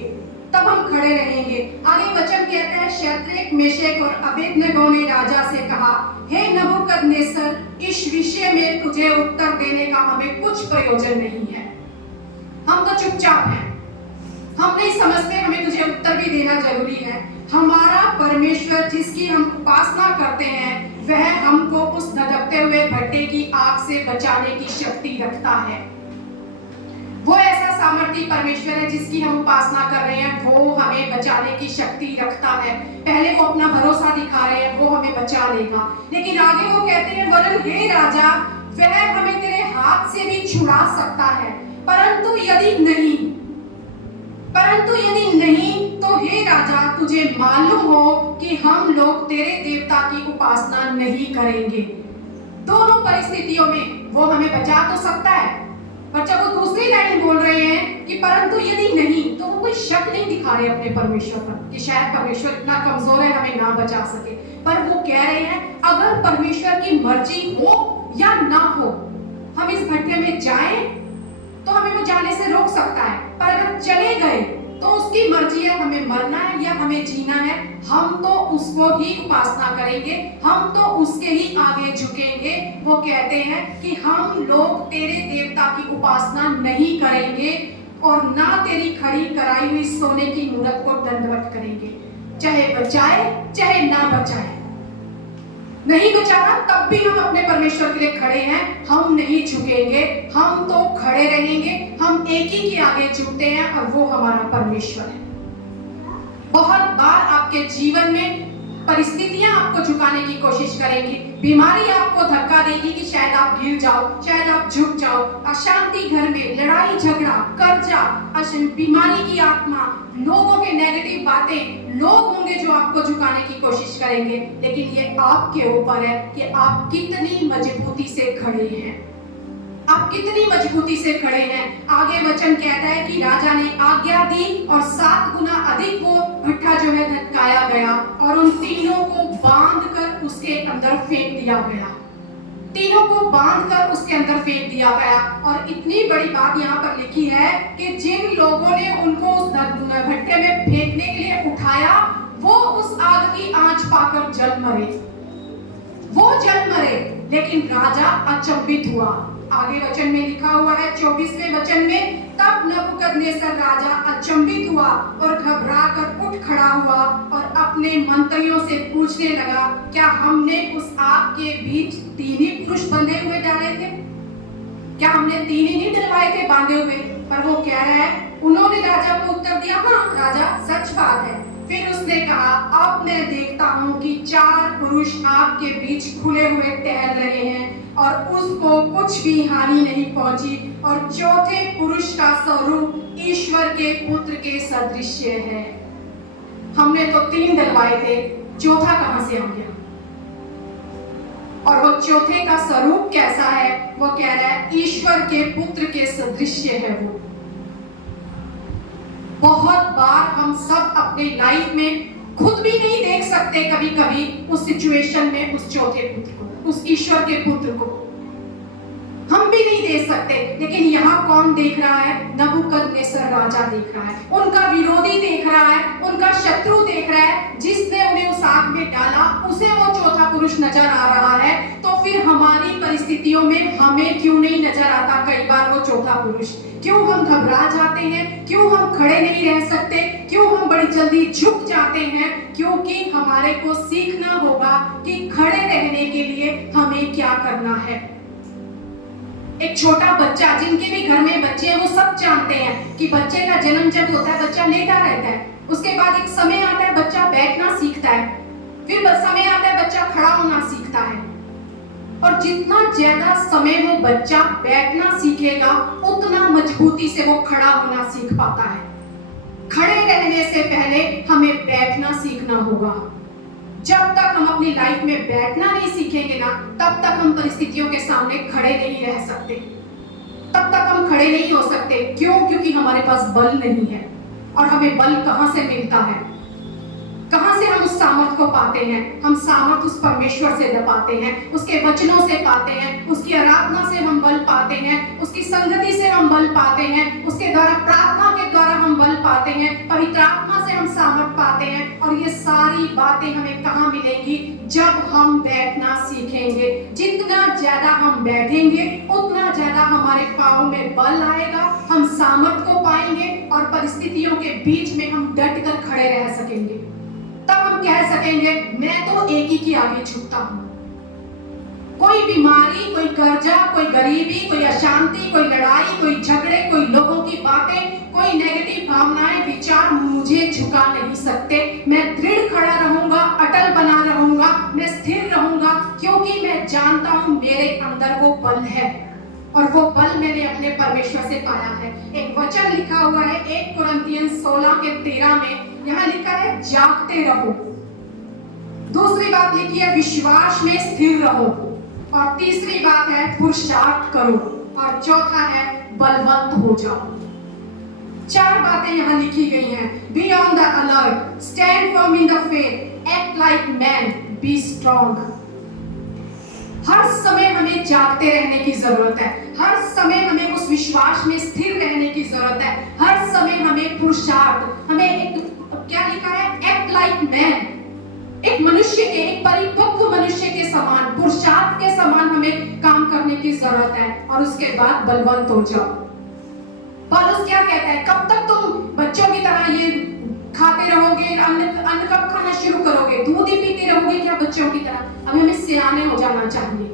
तब हम खड़े रहेंगे। आगे वचन कहता है, शद्रक, मेशक और अबेदनगो ने राजा से कहा, हे नबूकदनेस्सर, इस विषय में तुझे उत्तर देने का हमें कुछ प्रयोजन नहीं है। हम तो चुपचाप हैं, हम नहीं समझते हमें तुझे उत्तर भी देना जरूरी है। हमारा परमेश्वर जिसकी हम उपासना करते हैं, वह हमको उस धधकते हुए भट्टे की आग से बचाने की शक्ति रखता है। वो ऐसा सामर्थी परमेश्वर है जिसकी हम उपासना कर रहे हैं, वो हमें बचाने की शक्ति रखता है। पहले वो अपना भरोसा दिखा रहे हैं, वो हमें बचा लेगा। लेकिन आगे वो कहते हैं, वरन हे राजा, वह हमें तेरे हाथ से भी छुड़ा सकता है, परंतु यदि नहीं तो हे राजा, तुझे मालूम हो कि हम लोग तेरे देवता की उपासना नहीं करेंगे। दोनों परिस्थितियों में वो हमें बचा तो सकता है, पर जब वो दूसरी लाइन बोल रहे हैं कि परंतु यदि नहीं, तो वो कोई शक नहीं दिखा रहे अपने परमेश्वर पर कि शायद परमेश्वर इतना कमजोर है हमें ना बचा सके। पर वो कह रहे हैं अगर परमेश्वर की मर्जी हो या ना हो, हम इस भट्टे में जाएं तो हमें वो जाने से रोक सकता है, पर अगर चले गए तो उसकी मर्जी है हमें मरना है या हमें जीना है। हम तो उसको ही उपासना करेंगे, हम तो उसके ही आगे झुकेंगे। वो कहते हैं कि हम लोग तेरे देवता की उपासना नहीं करेंगे और ना तेरी खड़ी कराई हुई सोने की मूरत को दंडवत करेंगे, चाहे बचाए चाहे ना बचाए। नहीं बचाना तब भी हम अपने परमेश्वर के लिए खड़े हैं, हम नहीं झुकेंगे, हम तो खड़े रहेंगे। हम एक ही के आगे झुकते हैं और वो हमारा परमेश्वर है। बहुत बार आपके जीवन में परिस्थितियां आपको झुकाने की कोशिश करेंगी, बीमारी आपको धक्का देगी कि शायद आप गिर जाओ, शायद आप झुक जाओ। अशांति घर में, लड़ाई झगड़ा, कर्जा, बीमारी की आत्मा, लोगों के नेगेटिव बातें, लोग होंगे जो आपको झुकाने की कोशिश करेंगे। लेकिन ये आपके ऊपर है कि आप कितनी मजबूती से खड़े हैं, आप कितनी मजबूती से खड़े हैं। आगे वचन कहता है कि राजा ने आज्ञा दी और 7 गुना अधिक वो भट्ठा जो है धटकाया गया और उन तीनों को बांधकर उसके अंदर फेंक दिया गया। तीनों को बांधकर उसके अंदर फेंक दिया गया। और इतनी बड़ी बात यहाँ पर लिखी है कि जिन लोगों ने उनको उस भट्टे में फेंकने के लिए उठाया, वो उस आग की आंच पाकर जल मरे, वो जल मरे। लेकिन राजा अचंभित हुआ। आगे वचन में लिखा हुआ है 24वें वचन में, तब नबूकदनेस्सर राजा अचंभित हुआ और घबराकर उठ खड़ा हुआ और अपने मंत्रियों से पूछने लगा, क्या हमने उस आग के बीच 3 ही पुरुष बंधे हुए डाले थे? क्या हमने 3 ही नहीं डलवाए थे बांधे हुए? पर वो कह रहा है, उन्होंने राजा को उत्तर दिया, हाँ राजा सच बात है। फिर उसने कहा, अब मैं देखता हूँ कि 4 पुरुष आग के बीच खुले हुए टहल रहे हैं और उसको कुछ भी हानि नहीं पहुंची, और 4थे पुरुष का स्वरूप ईश्वर के पुत्र के सदृश है। हमने तो 3 डलवाए थे, 4था कहां से आ गया? और वो 4थे का स्वरूप कैसा है? वो कह रहा है ईश्वर के पुत्र के सदृश है वो। बहुत बार हम सब अपने लाइफ में खुद भी नहीं देख सकते कभी कभी उस सिचुएशन में उस 4थे पुत्र को, उस ईश्वर के पुत्र को हम भी नहीं देख सकते। लेकिन यहाँ कौन देख रहा है? नबूकदनेस्सर राजा देख रहा है, उनका विरोधी देख रहा है, उनका शत्रु देख रहा है। जिसने उन्हें उस आग में डाला उसे वो 4था पुरुष नजर आ रहा है। तो फिर हमारी परिस्थितियों में हमें क्यों नहीं नजर आता कई बार वो 4था पुरुष? क्यों हम घबरा जाते हैं? क्यों हम खड़े नहीं रह सकते? क्यों हम बड़ी जल्दी झुक जाते हैं? क्योंकि हमारे को सीखना होगा कि खड़े रहने के लिए हमें क्या करना है। एक छोटा बच्चा, जिनके भी घर में बच्चे हैं वो सब जानते हैं कि बच्चे का जन्म जब होता है बच्चा लेटा रहता है, उसके बाद एक समय आता है बच्चा बैठना सीखता है, फिर समय आता है बच्चा खड़ा होना सीखता है। और जितना ज्यादा समय वो बच्चा बैठना सीखेगा उतना मजबूती से वो खड़ा होना सीख पाता है। खड़े रहने से पहले हमें बैठना सीखना होगा। जब तक हम अपनी लाइफ में बैठना नहीं सीखेंगे ना, तब तक हम परिस्थितियों के सामने खड़े नहीं रह सकते, तब तक हम खड़े नहीं हो सकते। क्यों? क्योंकि हमारे पास बल नहीं है। और हमें बल कहां से मिलता है? कहां से हम उस सामर्थ को पाते हैं? हम सामर्थ उस परमेश्वर से पाते हैं, उसके वचनों से पाते हैं, उसकी आराधना से हम बल पाते हैं, उसकी संगति से हम बल पाते हैं, उसके द्वारा प्रार्थना के द्वारा हम बल पाते हैं, पवित्र आत्मा से हम सामर्थ पाते हैं। और ये सारी बातें हमें कहाँ मिलेंगी? जब हम बैठना सीखेंगे। जितना ज्यादा हम बैठेंगे उतना ज्यादा हमारे पाँव में बल आएगा, हम सामर्थ को पाएंगे और परिस्थितियों के बीच में हम डट कर खड़े रह सकेंगे। तब हम कह सकेंगे मैं तो एक ही के आगे झुकता हूं। कोई बीमारी, कोई कर्जा, कोई गरीबी, कोई अशांति, कोई लड़ाई, कोई झगड़े, कोई लोगों की बातें, कोई नेगेटिव भावनाएं, विचार मुझे झुका नहीं सकते। मैं दृढ़ खड़ा रहूंगा, अटल बना रहूंगा, मैं स्थिर रहूंगा, क्योंकि मैं जानता हूं मेरे अंदर वो बल है और वो बल मैंने अपने परमेश्वर से पाया है। एक वचन लिखा हुआ है 1 कुरिन्थियन 16:13 में, यहाँ लिखा है जागते रहो। दूसरी बात लिखी है विश्वास में स्थिर रहो, और तीसरी बात है पुरुषार्थ करो, और चौथा है बलवंत हो जाओ। 4 बातें यहाँ लिखी गई हैं। Be on the alert, stand firm in the faith, act like man, be strong. हर समय हमें जागते रहने की जरूरत है, हर समय हमें उस विश्वास में स्थिर रहने की जरूरत है, हर समय हमें पुरुषार्थ, हमें एक क्या लिखा है, एक्ट लाइक मैन, एक मनुष्य के, एक परिपक्व मनुष्य के समान, पुरुषार्थ के समान हमें काम करने की जरूरत है। और उसके बाद बलवंत हो जाओ। पौलुस क्या कहता है? कब तक तुम बच्चों की तरह ये खाते रहोगे? अन्न कब खाना शुरू करोगे? दूध ही पीते रहोगे क्या बच्चों की तरह? अब हमें सियाने हो जाना चाहिए,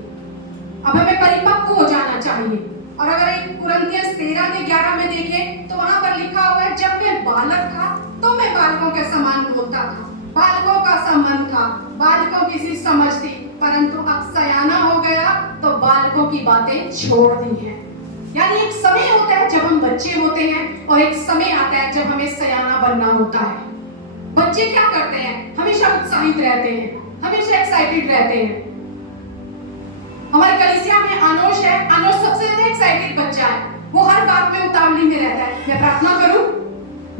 अब हमें परिपक्व हो जाना चाहिए। और अगर एक कुरिन्थियन 13:11 में देखें तो वहां पर लिखा हुआ है जब मैं बालक था तो मैं बालकों के समान बोलता था, बालकों का संबंध था, बालकों की सी समझ थी, परंतु अब सयाना हो गया तो बालकों की बातें छोड़ दी हैं। यानी एक समय होता है जब हम बच्चे होते हैं और एक समय आता है जब हमें सयाना बनना होता है। बच्चे क्या करते हैं? हमेशा उत्साहित रहते हैं, हमेशा एक्साइटेड रहते हैं। हमारे कलीसिया में अनोश है, अनोश सबसे ज्यादा एक्साइटेड बच्चा है। वो हर बात में उतावली में रहता है, मैं प्रार्थना करूं,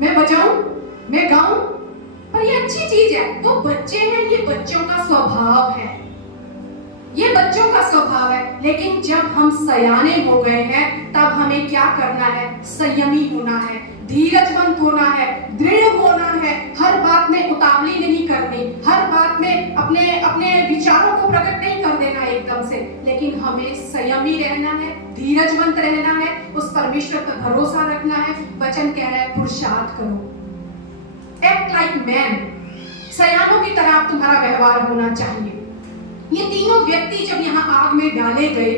मैं बजाऊं, मैं गाऊं। पर ये अच्छी चीज है, वो बच्चे हैं, ये बच्चों का स्वभाव है, ये बच्चों का स्वभाव है। लेकिन जब हम सयाने हो गए हैं तब हमें क्या करना है? संयमी होना है, धीरजवंत होना है, दृढ़ होना है, हर बात में उतावली नहीं करनी, हर बात में अपने अपने विचारों को प्रकट नहीं कर देना एकदम से, लेकिन हमें संयमी रहना है, धीरजवंत रहना है, उस परमेश्वर पर भरोसा रखना है। वचन कह रहा है पुरुषार्थ करो, एक्ट लाइक मैन, सयानों की तरह तुम्हारा व्यवहार होना चाहिए। ये तीनों व्यक्ति जब यहाँ आग में डाले गए,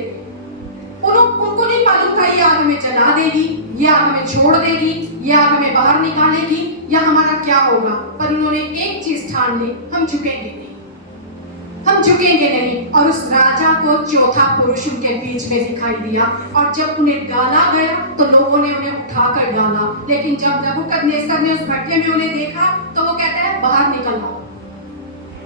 उनको नहीं मालूम था ये आग हमें जला देगी, ये आग हमें छोड़ देगी, ये आग हमें बाहर निकालेगी या हमारा क्या होगा। पर उन्होंने एक चीज ठान ली, हम झुकेंगे नहीं, हम झुकेंगे नहीं। और उस राजा को चौथा पुरुष उनके बीच में दिखाई दिया, और जब उन्हें डाला गया तो लोगों ने उन्हें उठाकर डाला। लेकिन जब नबूकदनेस्सर ने उस भट्टे में उन्हें देखा तो वो कहता है बाहर निकल आओ।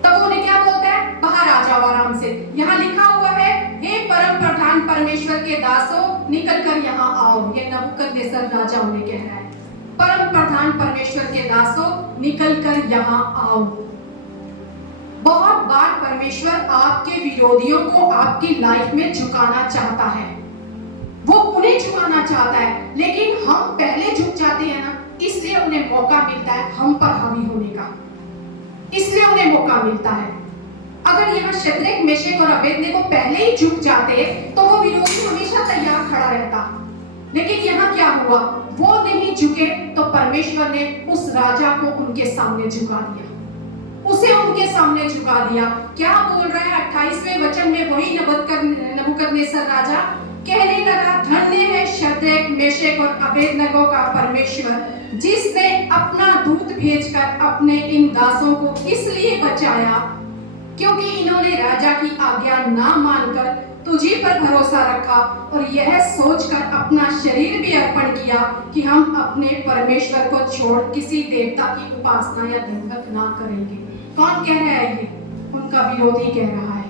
तब उन्हें क्या बोलता है? बाहर आ जाओ आराम से। यहाँ लिखा हुआ है हे परम प्रधान परमेश्वर के दासों, निकल कर यहाँ आओ। ये नबूकदनेस्सर राजा उन्हें कह रहा है, परम प्रधान परमेश्वर के दासों, निकल कर यहाँ आओ। बहुत बार परमेश्वर आपके विरोधियों को आपकी लाइफ में झुकाना चाहता है, वो उन्हें झुकाना चाहता है, लेकिन हम पहले झुक जाते हैं ना, इसलिए उन्हें मौका मिलता है हम पर हावी होने का, इसलिए उन्हें मौका मिलता है। अगर यहाँ शद्रक, मेशक और अबेदnego पहले ही झुक जाते तो वो विरोधी हमेशा तैयार खड़ा रहता। लेकिन यहाँ क्या हुआ? वो नहीं झुके तो परमेश्वर ने उस राजा को उनके सामने झुका दिया, उसे उनके सामने झुका दिया। क्या बोल रहा है 28वें वचन में वही नबूकदनेस्सर राजा? कहने लगा, धन्य है शद्रक, मेशक और अबेदनगो का परमेश्वर, जिसने अपना दूत भेजकर अपने इन दासों को इसलिए बचाया क्योंकि इन्होंने राजा की आज्ञा ना मानकर तुझी पर भरोसा रखा और यह सोचकर अपना शरीर भी अर्पण किया कि हम अपने परमेश्वर को छोड़ किसी देवता की उपासना या दंडवत ना करेंगे। कौन कह रहा है ये? उनका विरोधी कह रहा है।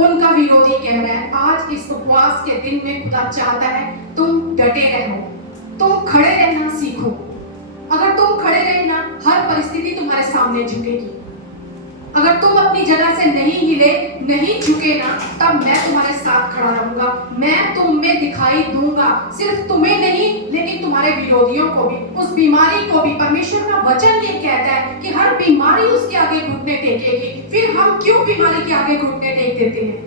उनका विरोधी कह रहा है। आज इस उपवास के दिन में खुदा चाहता है तुम डटे रहो, तुम खड़े रहना सीखो। अगर तुम खड़े रहे ना, हर परिस्थिति तुम्हारे सामने झुकेगी। अगर तुम अपनी जगह से नहीं हिले, नहीं झुके ना, तब मैं तुम्हारे साथ खड़ा रहूंगा। मैं तुम में दिखाई दूंगा, सिर्फ तुम्हें नहीं लेकिन तुम्हारे विरोधियों को भी, उस बीमारी को भी। परमेश्वर का वचन ये कहता है कि हर बीमारी उसके आगे घुटने टेकेगी। फिर हम क्यों बीमारी के आगे घुटने टेक देते हैं?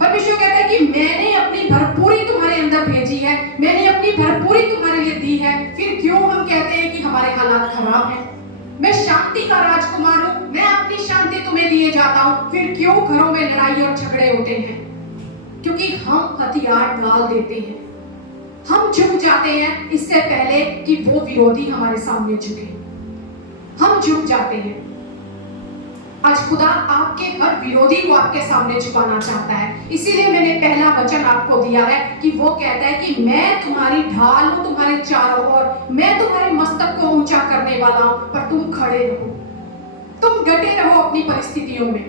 परमेश्वर कहता है कि मैंने अपनी भरपूरी तुम्हारे अंदर भेजी है, मैंने अपनी भरपूरी तुम्हारे लिए दी है। फिर क्यों हम कहते हैं कि हमारे हालात खराब हैं? मैं शांति का राजकुमार हूं, मैं अपनी शांति तुम्हें दिए जाता हूं। फिर क्यों घरों में लड़ाई और झगड़े होते हैं? क्योंकि हम हथियार डाल देते हैं, हम झुक जाते हैं इससे पहले कि वो विरोधी हमारे सामने झुके। हम झुक जाते हैं। आज खुदा आपके हर विरोधी को आपके सामने झुकाना चाहता है। इसीलिए मैंने पहला वचन आपको दिया है कि वो कहता है कि मैं तुम्हारी ढाल हूं तुम्हारे चारों ओर, मैं तुम्हारे मस्तक को ऊंचा करने वाला हूं। पर तुम खड़े रहो, तुम डटे रहो अपनी परिस्थितियों में,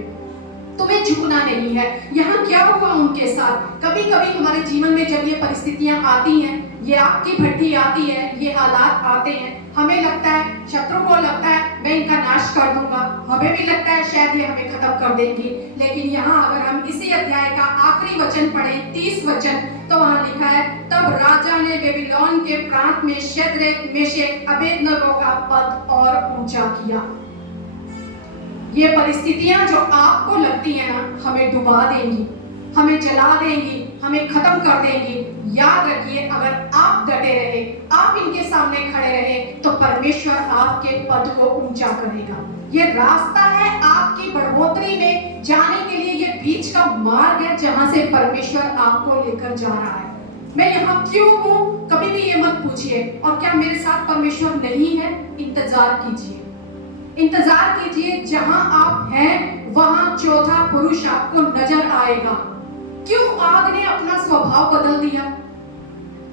तुम्हें झुकना नहीं है। यहाँ क्या हुआ उनके साथ? कभी कभी हमारे जीवन में जब ये परिस्थितियां आती हैं, ये आपकी भट्टी आती है, ये हालात आते हैं, हमें लगता है, शत्रु को लगता है मैं इनका नाश कर दूंगा, हमें भी लगता है शायद ये हमें खत्म कर देंगी। लेकिन यहाँ अगर हम इसी अध्याय का आखिरी वचन पढ़ें, 30 वचन, तो वहाँ लिखा है, तब राजा ने बेबीलोन के प्रांत में शद्रक, मेशक, अबेदनगो का पद और ऊंचा किया। ये परिस्थितियां जो आपको लगती हैं ना, हमें डुबा देंगी, हमें जला देंगी, हमें खत्म कर देंगी। याद रखिए, अगर आप डटे रहे, आप इनके सामने खड़े रहे, तो परमेश्वर आपके पद को ऊंचा करेगा। ये रास्ता है आपकी बढ़ोतरी में जाने के लिए, ये बीच का मार्ग है जहां से परमेश्वर आपको लेकर जा रहा है। मैं यहाँ क्यों हूँ? कभी भी ये मत पूछिए। और क्या मेरे साथ परमेश्वर नहीं है? इंतजार कीजिए, इंतजार कीजिए। जहां आप हैं वहां चौथा पुरुष आपको नजर आएगा। क्यों आग ने अपना स्वभाव बदल दिया?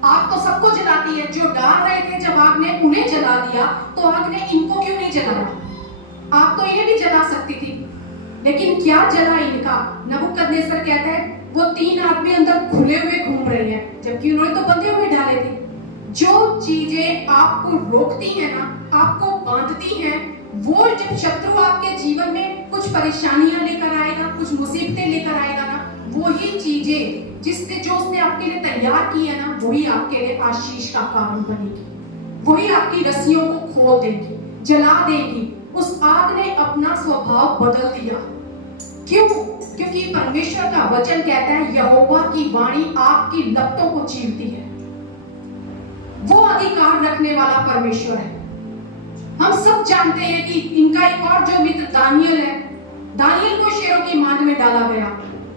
आग तो सबको जलाती है। जो डाल रहे थे, जब आग ने उन्हें जला दिया, तो आग ने इनको क्यों नहीं जलाया? आग तो इन्हें भी जला सकती थी, लेकिन क्या जला इनका? नबूकदनेस्सर कहता है वो 3 आदमी अंदर खुले हुए घूम रहे हैं, जबकि उन्होंने तो बंधे हुए डाले थे। जो चीजें आपको रोकती हैं ना, आपको बांधती हैं, वो जब शत्रु आपके जीवन में कुछ परेशानियां लेकर आएगा, कुछ मुसीबतें लेकर आएगा ना, वही चीजें जो उसने आपके लिए तैयार की है ना, वही आपके लिए आशीष का कारण बनेगी, वही आपकी रस्सियों को खोल देगी, जला देगी। उस आग ने अपना स्वभाव बदल दिया। क्यों? क्योंकि परमेश्वर का वचन कहता है, यहोवा की वाणी आग की लपटों को चीरती है। वो अधिकार रखने वाला परमेश्वर है। हम सब जानते हैं कि इनका एक और जो मित्र दानियल है, दानियल को शेरों की मांद में डाला गया।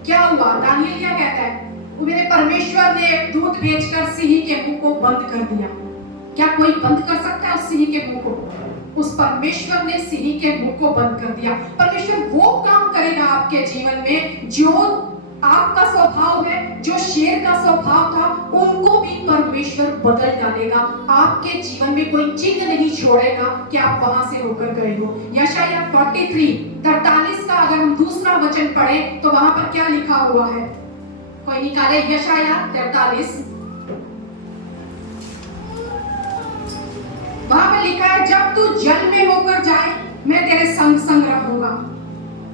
क्या हुआ? दानियल क्या कहता है? वो मेरे परमेश्वर ने दूत भेजकर सिंह के मुंह को बंद कर दिया। क्या कोई बंद कर सकता है उस सिंह के मुंह को? उस परमेश्वर ने सिंह के मुंह को बंद कर दिया। परमेश्वर वो काम करेगा आपके जीवन में जो आपका स्वभाव है, जो शेर का स्वभाव था, उनको भी परमेश्वर बदल डालेगा। आपके जीवन में कोई चिन्ह नहीं छोड़ेगा कि आप वहां से होकर गए हो। यशायाह 43:43 का अगर हम दूसरा वचन पढ़ें, तो वहां पर क्या लिखा हुआ है? कोई निकाले यशायाह 43। वहां पर लिखा है, जब तू जल में होकर जाए, मैं तेरे संग संग रहूंगा।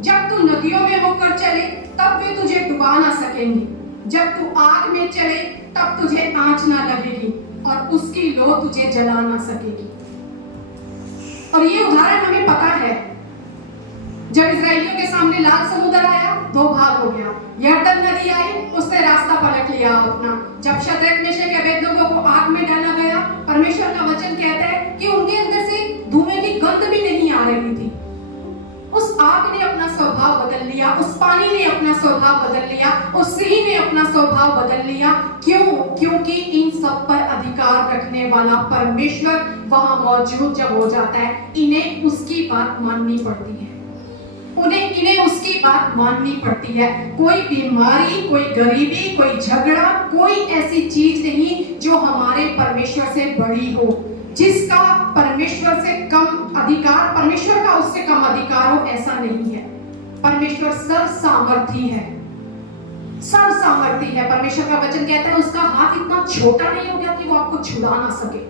जब तू नदियों में होकर चले, तब वे तुझे डुबा ना सकेंगी। जब तू आग में चले, तब तुझे आंच ना लगेगी और उसकी लो तुझे जला ना सकेगी। और ये उदाहरण हमें पता है, जब इस्राएलियों के सामने लाल समुद्र आया, 2 भाग हो गया। यरदन नदी आई, उसने रास्ता पलट लिया अपना। जब शद्रक, मेशक, अबेदनगो को आग में डाला गया, परमेश्वर का वचन कहता है कि उनके अंदर से धुएं की गंध भी नहीं आ रही थी। उस आग ने अपना स्वभाव बदल लिया, उस पानी ने अपना स्वभाव बदल लिया, उस सिंह ने अपना स्वभाव बदल लिया। क्यों? क्योंकि इन सब पर अधिकार रखने वाला परमेश्वर वहां मौजूद जब हो जाता है, इन्हें उसकी बात माननी पड़ती है, इन्हें उसकी बात माननी पड़ती है। कोई बीमारी, कोई गरीबी, कोई झगड़ा, कोई ऐसी चीज नहीं जो हमारे परमेश्वर से बड़ी हो, जिसका परमेश्वर से कम अधिकार, परमेश्वर का उससे कम अधिकार हो, ऐसा नहीं है। परमेश्वर सर्वसामर्थी है, सर्वसामर्थी है। परमेश्वर का वचन कहता है उसका हाथ इतना छोटा नहीं हो गया कि वो आपको छुड़ा ना सके।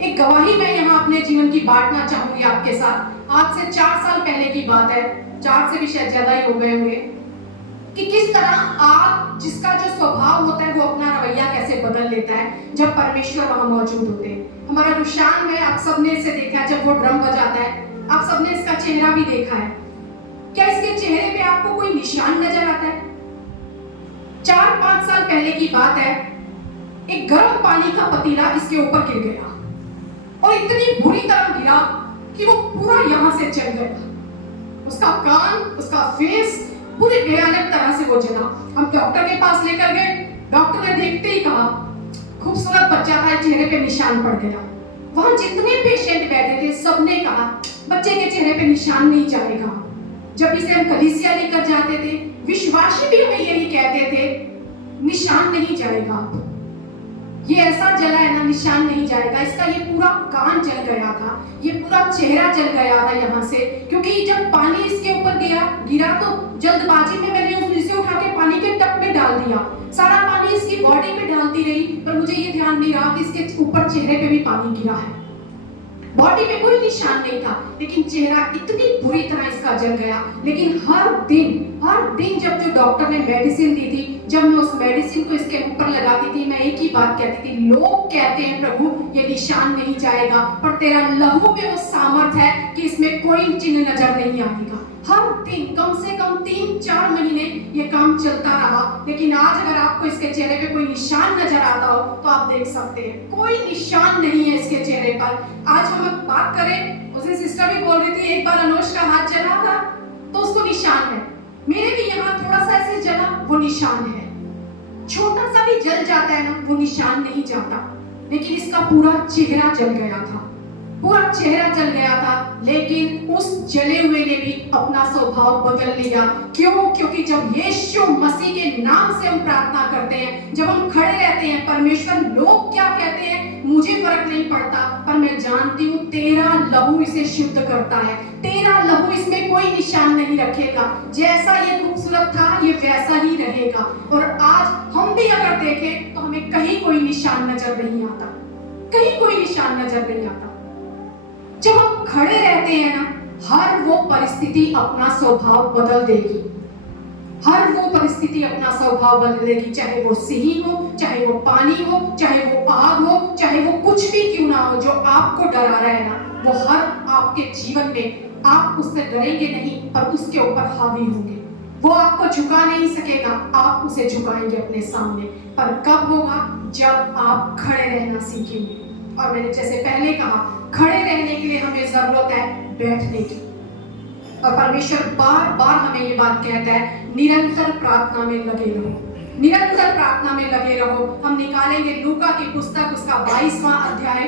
एक गवाही मैं यहाँ अपने जीवन की बांटना चाहूंगी आपके साथ। आज से 4 साल पहले की बात है, 4 से भी शायद ज्यादा ही हो गए होंगे, कि किस तरह आग, जिसका जो स्वभाव होता है वो अपना रवैया कैसे बदल लेता है जब परमेश्वर वहां मौजूद होते हैं। हमारा रुशान है, आप सबने इसे देखा है जब वो ड्रम बजाता है, आप सबने इसका चेहरा भी देखा है। क्या इसके चेहरे पे आपको कोई निशान नजर आता है? 4-5 साल पहले की बात है, एक गर्म पानी का पतीला इसके ऊपर गिर गया और इतनी बुरी तरह गिरा कि वो पूरा यहां से जल गया। उसका कान, उसका फेस पूरी भयानक तरह से वो जला। हम डॉक्टर के पास लेकर गए, डॉक्टर ने देखते ही कहा खूबसूरत बच्चा था, चेहरे पे निशान पड़ गया। वहां जितने पेशेंट बैठे थे सबने कहा बच्चे के चेहरे पे निशान नहीं जाएगा। जब इसे हम कलीसिया लेकर जाते थे, विश्वासी भी हमें यही कहते थे, निशान नहीं जाएगा, ये ऐसा जला है ना, निशान नहीं जाएगा। इसका ये पूरा कान जल गया था, ये पूरा चेहरा जल गया था यहाँ से, क्योंकि जब पानी इसके ऊपर गिरा तो जल्दबाजी में मैंने इसे उठा के पानी के टब में डाल दिया। सारा पानी इसकी बॉडी पे डालती रही, पर मुझे ये ध्यान नहीं रहा कि इसके ऊपर चेहरे पे भी पानी गिरा है। बॉडी पे कोई निशान नहीं था, लेकिन चेहरा इतनी बुरी तरह इसका जल गया। लेकिन हर दिन जब जो डॉक्टर ने मेडिसिन दी थी, जब मैं उस मेडिसिन को इसके ऊपर लगाती थी, मैं एक ही बात कहती थी, लोग कहते हैं प्रभु ये निशान नहीं जाएगा, पर तेरा लहू पे वो सामर्थ है कि इसमें कोई चिन्ह नजर नहीं आएगा। हर दिन कम से कम 3-4 महीने ये काम चलता रहा। लेकिन आज अगर आपको इसके चेहरे पे कोई निशान नजर आता हो तो आप देख सकते हैं कोई निशान नहीं है इसके चेहरे पर। आज हम बात करें, उसे सिस्टर भी बोल रही थी एक बार अनुष का हाथ जला था तो उसको निशान है, मेरे भी यहाँ थोड़ा सा ऐसे जला, वो निशान है। छोटा सा भी जल जाता है ना, वो निशान नहीं जाता। लेकिन इसका पूरा चेहरा जल गया था, पूरा चेहरा जल गया था। लेकिन उस जले हुए ने भी अपना स्वभाव बदल लिया। क्यों? क्योंकि जब यीशु मसीह के नाम से हम प्रार्थना करते हैं, जब हम खड़े रहते हैं, परमेश्वर लोग क्या कहते हैं मुझे फर्क नहीं पड़ता, पर मैं जानती हूँ तेरा लहू इसे शुद्ध करता है, तेरा लहू इसमें कोई निशान नहीं रखेगा। जैसा ये खूबसूरत था ये वैसा ही रहेगा। और आज हम भी अगर देखें तो हमें कहीं कोई निशान नजर नहीं आता, कहीं कोई निशान नजर नहीं आता। जब हम खड़े रहते हैं ना, हर वो परिस्थिति अपना स्वभाव बदल देगी, हर वो परिस्थिति अपना स्वभाव बदल देगी। चाहे वो सिंह हो, चाहे वो पानी हो, चाहे वो आग हो, चाहे वो कुछ भी क्यों ना हो जो आपको डरा रहा है ना, वो हर आपके जीवन में आप उससे डरेंगे नहीं पर उसके ऊपर हावी होंगे। वो आपको झुका नहीं सकेगा, आप उसे झुकाएंगे अपने सामने। पर कब होगा? जब आप खड़े रहना सीखेंगे। और मैंने जैसे पहले कहा, खड़े रहने के लिए हमें जरूरत है बैठने की। और परमेश्वर बार बार हमें ये बात कहता है, निरंतर प्रार्थना में लगे रहो, निरंतर प्रार्थना में लगे रहो। हम निकालेंगे लूका की पुस्तक, उसका 22वां अध्याय।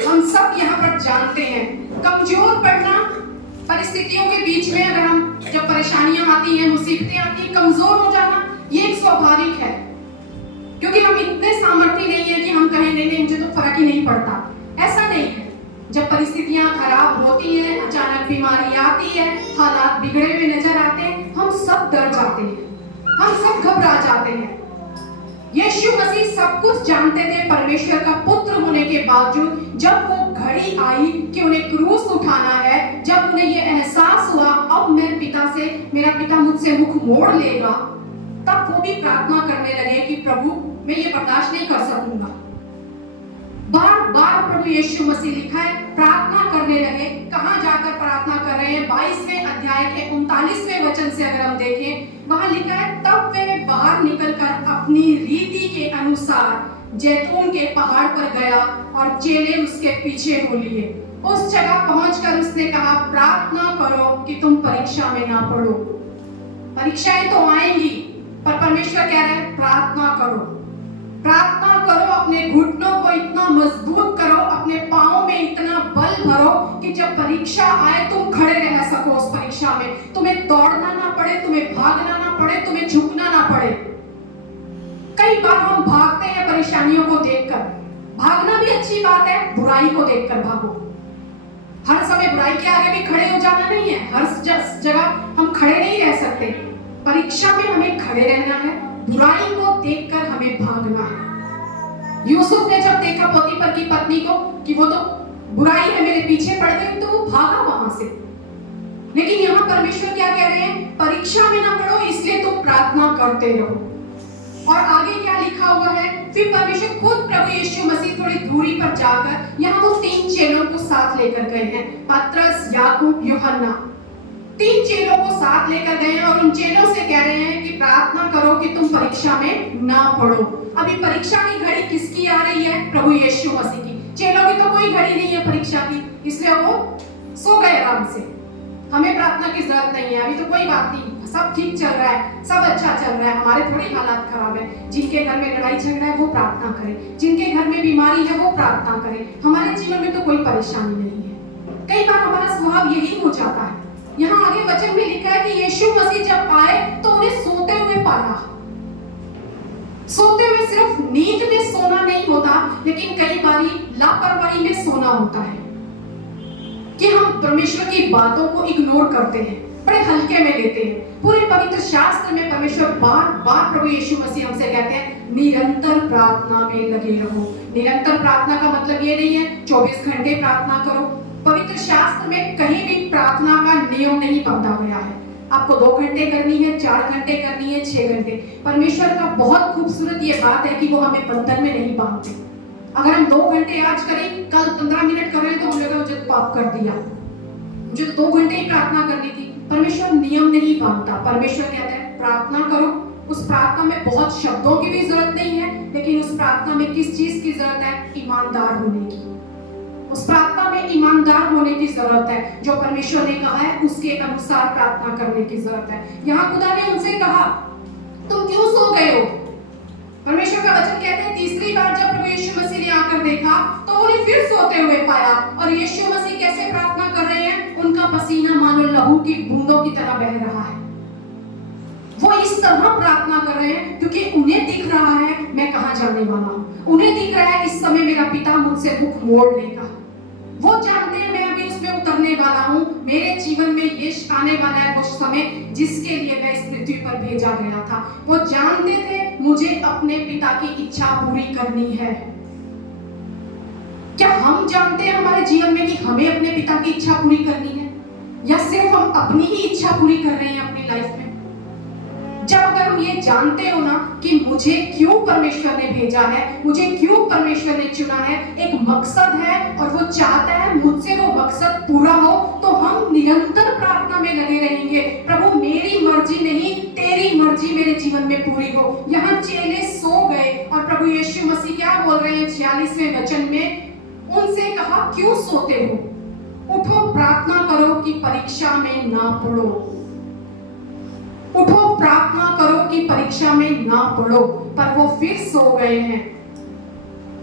हम सब यहाँ पर जानते हैं, कमजोर पड़ना, परिस्थितियों के बीच में अगर हम जब परेशानियां आती हैं, मुसीबतें आती हैं, कमजोर हो जाना ये एक स्वाभाविक है। क्योंकि हम इतने सामर्थ्य नहीं है कि हम कहें नहीं मुझे तो फर्क ही नहीं पड़ता, ऐसा नहीं है। जब परिस्थितियां खराब होती हैं, अचानक बीमारी आती है, हालात बिगड़े हुए नजर आते हैं, हम सब डर जाते हैं, हम सब घबरा जाते हैं। यीशु मसीह सब कुछ जानते थे, परमेश्वर का पुत्र होने के बावजूद जब वो घड़ी आई कि उन्हें क्रूस उठाना है, जब उन्हें ये एहसास हुआ अब मैं पिता से, मेरा पिता मुझसे मुख मोड़ लेगा, तब वो भी प्रार्थना करने लगे कि प्रभु मैं ये बर्दाश्त नहीं कर सकूंगा। बार बार प्रभु यीशु मसीह लिखा है प्रार्थना करने लगे। कहां जाकर प्रार्थना कर रहे हैं? 22वें अध्याय के 39वें वचन से अगर हम देखें, वहां लिखा है तब वे बाहर निकलकर अपनी रीति के अनुसार जैतून के पहाड़ पर गया और चेले उसके पीछे हो लिए। उस जगह पहुंचकर उसने कहा, प्रार्थना करो कि तुम परीक्षा में ना पड़ो। परीक्षाएं तो आएंगी, पर परमेश्वर कह रहे हैं प्रार्थना करो। प्रार्थना करो, अपने घुटनों को इतना मजबूत करो, अपने पाँव में इतना बल भरो कि जब परीक्षा आए तुम खड़े रह सको। उस परीक्षा में तुम्हें दौड़ना ना पड़े, तुम्हें भागना ना पड़े, तुम्हें झुकना ना पड़े। कई बार हम भागते हैं परेशानियों को देखकर। भागना भी अच्छी बात है, बुराई को देखकर भागो। हर समय बुराई के आगे भी खड़े हो जाना नहीं है, हर जगह हम खड़े नहीं रह सकते। परीक्षा में हमें खड़े रहना है, बुराई को देखकर हमें भागना है। यूसुफ ने जब देखा पोतीफर की पत्नी को कि वो तो बुराई है, मेरे पीछे पड़ गई, तो वो भागा वहां से। लेकिन यहाँ परमेश्वर क्या कह रहे हैं, परीक्षा में ना पड़ो, इसलिए तुम प्रार्थना करते रहो। और आगे क्या लिखा हुआ है, फिर परमेश्वर खुद प्रभु यीशु मसीह थोड़ी दूरी पर जाकर यहाँ वो 3 चेलों को साथ लेकर गए हैं, पतरस, याकूब, यूहन्ना। 3 चेलों को साथ लेकर गए हैं और उन चेलों से कह रहे हैं कि प्रार्थना करो कि तुम परीक्षा में ना पड़ो। अभी परीक्षा की घड़ी किसकी आ रही है, प्रभु यीशु मसीह की। चेलों की तो कोई घड़ी नहीं है परीक्षा की, इसलिए वो सो गए आराम से। हमें प्रार्थना की जरूरत नहीं है, अभी तो कोई बात नहीं, सब ठीक चल रहा है, सब अच्छा चल रहा है, हमारे थोड़ी हालात खराब है। जिनके घर में लड़ाई झगड़ा है वो प्रार्थना करें, जिनके घर में बीमारी है वो प्रार्थना करें। हमारे जीवन में तो कोई परेशानी नहीं है। कई बार हमारा स्वभाव यही हो जाता है। यहाँ आगे वचन में लिखा है कि यीशु मसीह जब आए तो उन्हें सोते हुए पाया। सोते हुए सिर्फ नींद में सोना नहीं होता, लेकिन कई बारी लापरवाही में सोना होता है कि हम परमेश्वर की बातों को इग्नोर करते हैं, बड़े हल्के में लेते हैं। पूरे पवित्र शास्त्र में परमेश्वर बार बार प्रभु यीशु मसीह हमसे कहते हैं निरंतर प्रार्थना में लगे रहो। निरंतर प्रार्थना का मतलब ये नहीं है 24 घंटे प्रार्थना करो। पवित्र शास्त्र में कहीं भी प्रार्थना का नियम नहीं बांधा गया है, आपको 2 घंटे करनी है, 4 घंटे करनी है, 6 घंटे। परमेश्वर का बहुत खूबसूरत ये बात है कि वो हमें बंधन में नहीं बांधते। अगर हम 2 घंटे आज करें, कल 15 मिनट कर रहे हैं, तो हम लोग मुझे पाप कर दिया, मुझे 2 घंटे ही प्रार्थना करनी थी। परमेश्वर नियम नहीं बांधता। परमेश्वर कहता है प्रार्थना करो। उस प्रार्थना में बहुत शब्दों की भी जरूरत नहीं है, लेकिन उस प्रार्थना में किस चीज की जरूरत है, ईमानदार होने की। उस प्रार्थना में ईमानदार होने की जरूरत है, जो परमेश्वर ने कहा है उसके अनुसार प्रार्थना करने की जरूरत है। यहाँ खुदा ने उनसे कहा तुम क्यों सो गए हो। परमेश्वर का वचन कहते हैं तीसरी बार जब प्रभु यीशु मसीह ने आकर देखा तो उन्हें फिर सोते हुए पाया। और यीशु मसीह कैसे प्रार्थना कर रहे हैं, उनका पसीना मानो लहू की बूंदों की तरह बह रहा है। वो इस तरह प्रार्थना कर रहे हैं क्योंकि उन्हें दिख रहा है मैं कहां जाने वाला हूं। उन्हें दिख रहा है इस समय मेरा पिता मुझसे मुख मोड़ लेगा। वो जानते हैं मैं अभी उसमें उतरने वाला हूँ, मेरे जीवन में यीशु आने वाला है वो समय जिसके लिए मैं इस पृथ्वी पर भेजा गया था। वो जानते थे मुझे अपने पिता की इच्छा पूरी करनी है। क्या हम जानते हैं हमारे जीवन में कि हमें अपने पिता की इच्छा पूरी करनी है, या सिर्फ हम अपनी ही इच्छा पूरी कर रहे हैं अपनी लाइफ में? जब अगर हम ये जानते हो ना कि मुझे क्यों परमेश्वर ने भेजा है, मुझे क्यों परमेश्वर ने चुना है, एक मकसद है और वो चाहता है मुझसे वो मकसद पूरा हो, तो हम निरंतर प्रार्थना में लगे रहेंगे। प्रभु मेरी मर्जी नहीं तेरी मर्जी मेरे जीवन में पूरी हो। यहाँ चेले सो गए और प्रभु यीशु मसीह क्या बोल रहे हैं 46वें वचन में, उनसे कहा क्यों सोते हो, उठो प्रार्थना करो कि परीक्षा में ना पड़ो। उठो प्रार्थना करो कि परीक्षा में ना पड़ो। पर वो फिर सो गए हैं।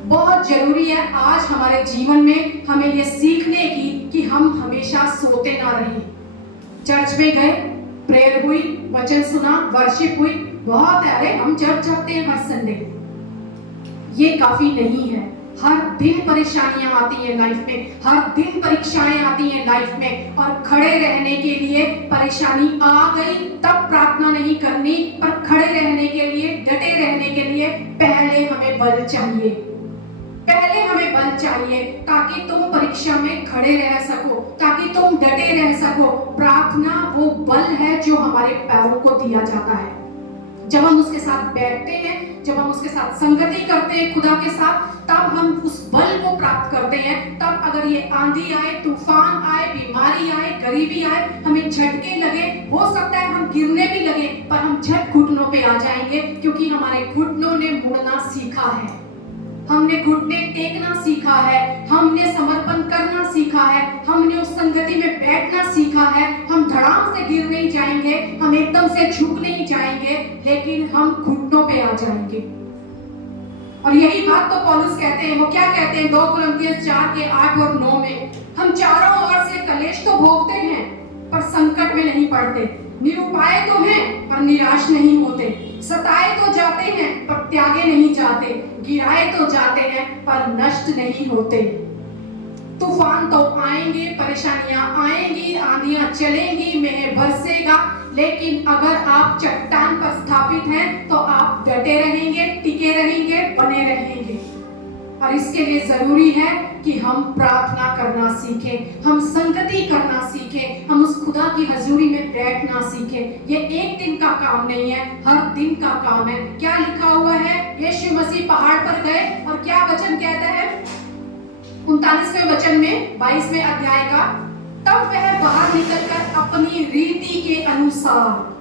बहुत जरूरी है आज हमारे जीवन में हमें ये सीखने की कि हम हमेशा सोते ना रहें। चर्च में गए, प्रेयर हुई, वचन सुना, वर्शिप हुई, बहुत है, अरे हम चर्च जाते हैं हर संडे, ये काफी नहीं है। हर दिन परेशानियां आती हैं लाइफ में, हर दिन परीक्षाएं आती हैं लाइफ में, और खड़े रहने के लिए परेशानी आ गई तब प्रार्थना नहीं करनी, पर खड़े रहने के लिए, डटे रहने के लिए पहले हमें बल चाहिए। पहले हमें बल चाहिए ताकि तुम परीक्षा में खड़े रह सको, ताकि तुम डटे रह सको। प्रार्थना वो बल है जो हमारे पैरों को दिया जाता है। जब हम उसके साथ बैठते हैं, जब हम उसके साथ संगति करते हैं खुदा के साथ, तब हम उस बल को प्राप्त करते हैं। तब अगर ये आंधी आए, तूफान आए, बीमारी आए, गरीबी आए, हमें झटके लगे, हो सकता है हम गिरने भी लगे, पर हम झट घुटनों पे आ जाएंगे क्योंकि हमारे घुटनों ने मुड़ना सीखा है। हमने घुटने टेकना सीखा है, हमने समर्पण करना सीखा है, हमने उस संगति में बैठना सीखा है। हम धड़ाम से गिर नहीं जाएंगे, हम एकदम से झुक नहीं जाएंगे, लेकिन हम घुटनों पे आ जाएंगे। और यही बात तो पौलुस कहते हैं। वो क्या कहते हैं 2 कुरिन्थियन 4 के 8 और 9 में, हम चारों ओर से कलेश तो भोगते हैं पर संकट में नहीं पड़ते, निरुपाय तो हैं पर निराश नहीं होते, सताए तो जाते हैं पर त्यागे नहीं जाते, गिराए तो जाते हैं पर नष्ट नहीं होते। तूफान तो आएंगे, परेशानियां आएंगी, आंधियां चलेंगी, मेह बरसेगा, लेकिन अगर आप चट्टान पर स्थापित हैं तो आप डटे रहेंगे, टिके रहेंगे, बने रहेंगे। और इसके लिए जरूरी है कि हम प्रार्थना करना सीखें, हम संगति करना सीखें, हम उस खुदा की हजूरी में बैठना सीखें। ये एक दिन का काम नहीं है, हर दिन का काम है। क्या लिखा हुआ है? यीशु मसीह पहाड़ पर गए और क्या वचन कहता है 39वें वचन में 22वें अध्याय का, तब वह बाहर निकलकर अपनी रीति के अनुसार,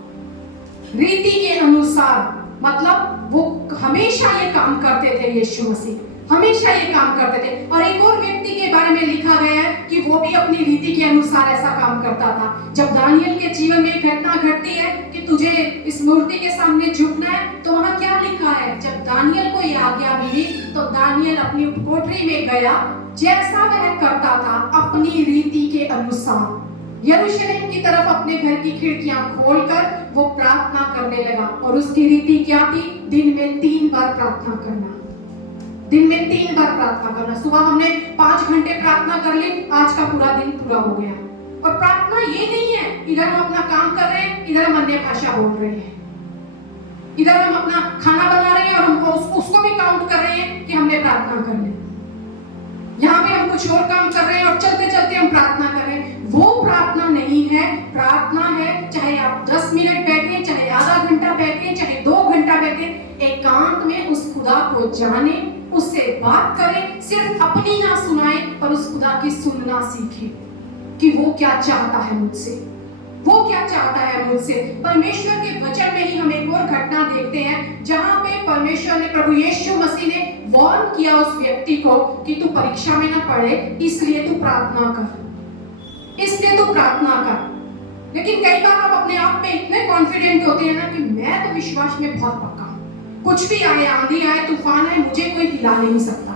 मतलब वो हमेशा ये काम करते थे, यीशु मसीह हमेशा ये काम करते थे। और एक और व्यक्ति के बारे में लिखा गया है कि वो भी अपनी रीति के अनुसार ऐसा काम करता था। जब दानियल के जीवन में एक घटना घटती है कि तुझे इस मूर्ति के सामने झुकना है, तो वहाँ क्या लिखा है? जब दानियल को ये आज्ञा मिली तो दानियल अपनी कोठरी में गया, जैसा वह करता था अपनी रीति के अनुसार, यरूशलेम की तरफ अपने घर की खिड़कियां खोलकर वो प्रार्थना करने लगा। और उसकी रीति क्या थी? दिन में 3 बार प्रार्थना करना, दिन में 3 बार प्रार्थना करना। सुबह हमने 5 घंटे प्रार्थना कर ली, आज का पूरा दिन पूरा हो गया। और प्रार्थना ये नहीं है इधर हम अपना काम कर रहे हैं, इधर हम अन्य भाषा बोल रहे हैं, इधर हम अपना खाना बना रहे हैं और हमको उसको भी काउंट कर रहे हैं कि हमने प्रार्थना कर ली। यहाँ पे हम कुछ और काम कर रहे हैं और चलते चलते हम प्रार्थना कर रहे हैं। वो प्रार्थना नहीं है। प्रार्थना है चाहे आप 10 मिनट बैठे, चाहे आधा घंटा बैठे, चाहे 2 घंटा बैठे, एकांत में उस खुदा को जाने, उससे बात करें, सिर्फ अपनी ना सुनाए पर उस खुदा की सुनना सीखें कि वो क्या चाहता है मुझसे, वो क्या चाहता है मुझसे। परमेश्वर के वचन में ही हम एक और घटना देखते हैं जहां पे परमेश्वर ने, प्रभु यीशु मसीह ने वार्न किया उस व्यक्ति को कि तू परीक्षा में ना पड़े, इसलिए तू प्रार्थना कर, इसलिए तू प्रार्थना कर। लेकिन कई बार हम अपने आप में इतने कॉन्फिडेंट होते हैं ना कि मैं तो विश्वास में बहुत पक्का, कुछ भी आए, आंधी आए, तूफान आए, मुझे कोई हिला नहीं सकता।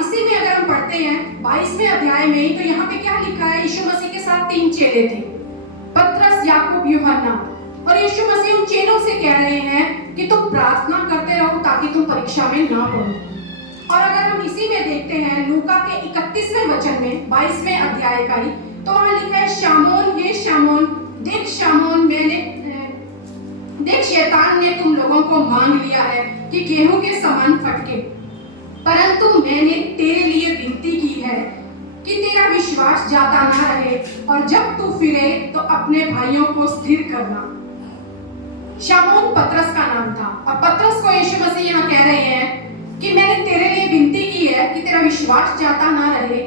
इसी में अगर हम पढ़ते हैं 22वें अध्याय में ही, तो यहाँ पे क्या लिखा है? यीशु मसीह के साथ 3 चेले थे, पतरस, याकूब, यूहन्ना। और यीशु मसीह उन चेलों से कह रहे हैं कि तुम प्रार्थना करते रहो ताकि तुम परीक्षा में ना पड़ो। और अगर हम इसी में देखते हैं लूका के 31वें वचन में 22वें अध्याय का ही, तो वहां लिखा है, शामोन, ये शामोन, देख शामोन, देख शैतान ने तुम लोगों को मांग लिया है कि गेहूं के समान फटके, परंतु मैंने तेरे लिए विनती की है कि तेरा विश्वास जाता ना रहे, और जब तू फिरे तो अपने भाइयों को स्थिर करना। शामोन पतरस का नाम था, और पतरस को यीशु मसीह यहाँ कह रहे हैं कि मैंने तेरे लिए विनती की है कि तेरा विश्वास जाता ना रहे,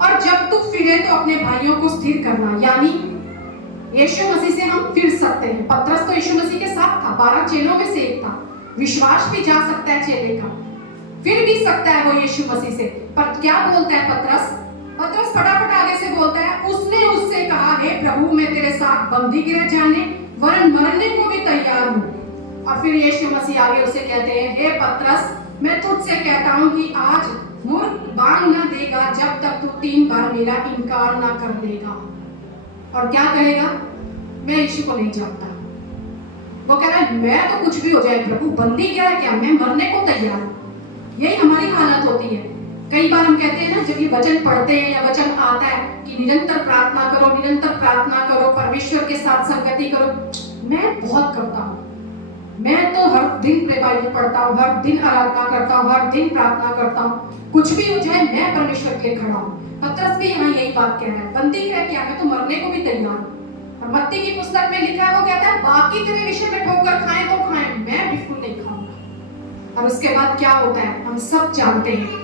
और जब तू फिरे तो अपने भाइयों को स्थिर करना। यानी यीशु मसीह से हम फिर सकते हैं। पतरस तो यीशु मसीह के साथ था, 12 चेलों में से एक था, विश्वास भी जा सकता है चेले का, फिर भी सकता है वो यीशु मसीह से। पर क्या बोलता है पतरस फटाफट आगे से बोलता है, उसने उससे कहा, हे प्रभु, मैं तेरे साथ बंदी गिरह जाने वरन मरने को भी तैयार हूँ। और फिर यीशु मसीह आगे उसे कहते हैं, हे पतरस, मैं तुझसे कहता हूँ कि आज मुर्ग बांग न देगा जब तक तू 3 बार मेरा इनकार ना कर देगा। और क्या कहेगा? मैं यीशु को नहीं जानता। वो कह रहा है, मैं तो कुछ भी हो जाए प्रभु, बंदी क्या है, क्या मैं मरने को तैयार हूँ। यही हमारी हालत होती है। कई बार हम कहते हैं ना, जब ये वचन पढ़ते हैं या वचन आता है कि निरंतर प्रार्थना करो, निरंतर प्रार्थना करो, परमेश्वर के साथ संगति करो। मैं बहुत करता हूँ, मैं तो हर दिन बाइबल पढ़ता हूँ, हर दिन आराधना करता हूँ, हर दिन प्रार्थना करता हूँ, कुछ भी हो जाए मैं परमेश्वर के लिए खड़ा हूँ। पतरस भी यहाँ यही बात कह रहा है, बंदी क्या क्या, मैं तो मरने को भी तैयार हूँ। और मत्ती की पुस्तक में लिखा है, वो कहता है, बाकी तेरे विषय में ठोकर खाएं तो खाएं, मैं बिल्कुल नहीं खाऊंगा। और उसके बाद क्या होता है हम सब जानते हैं।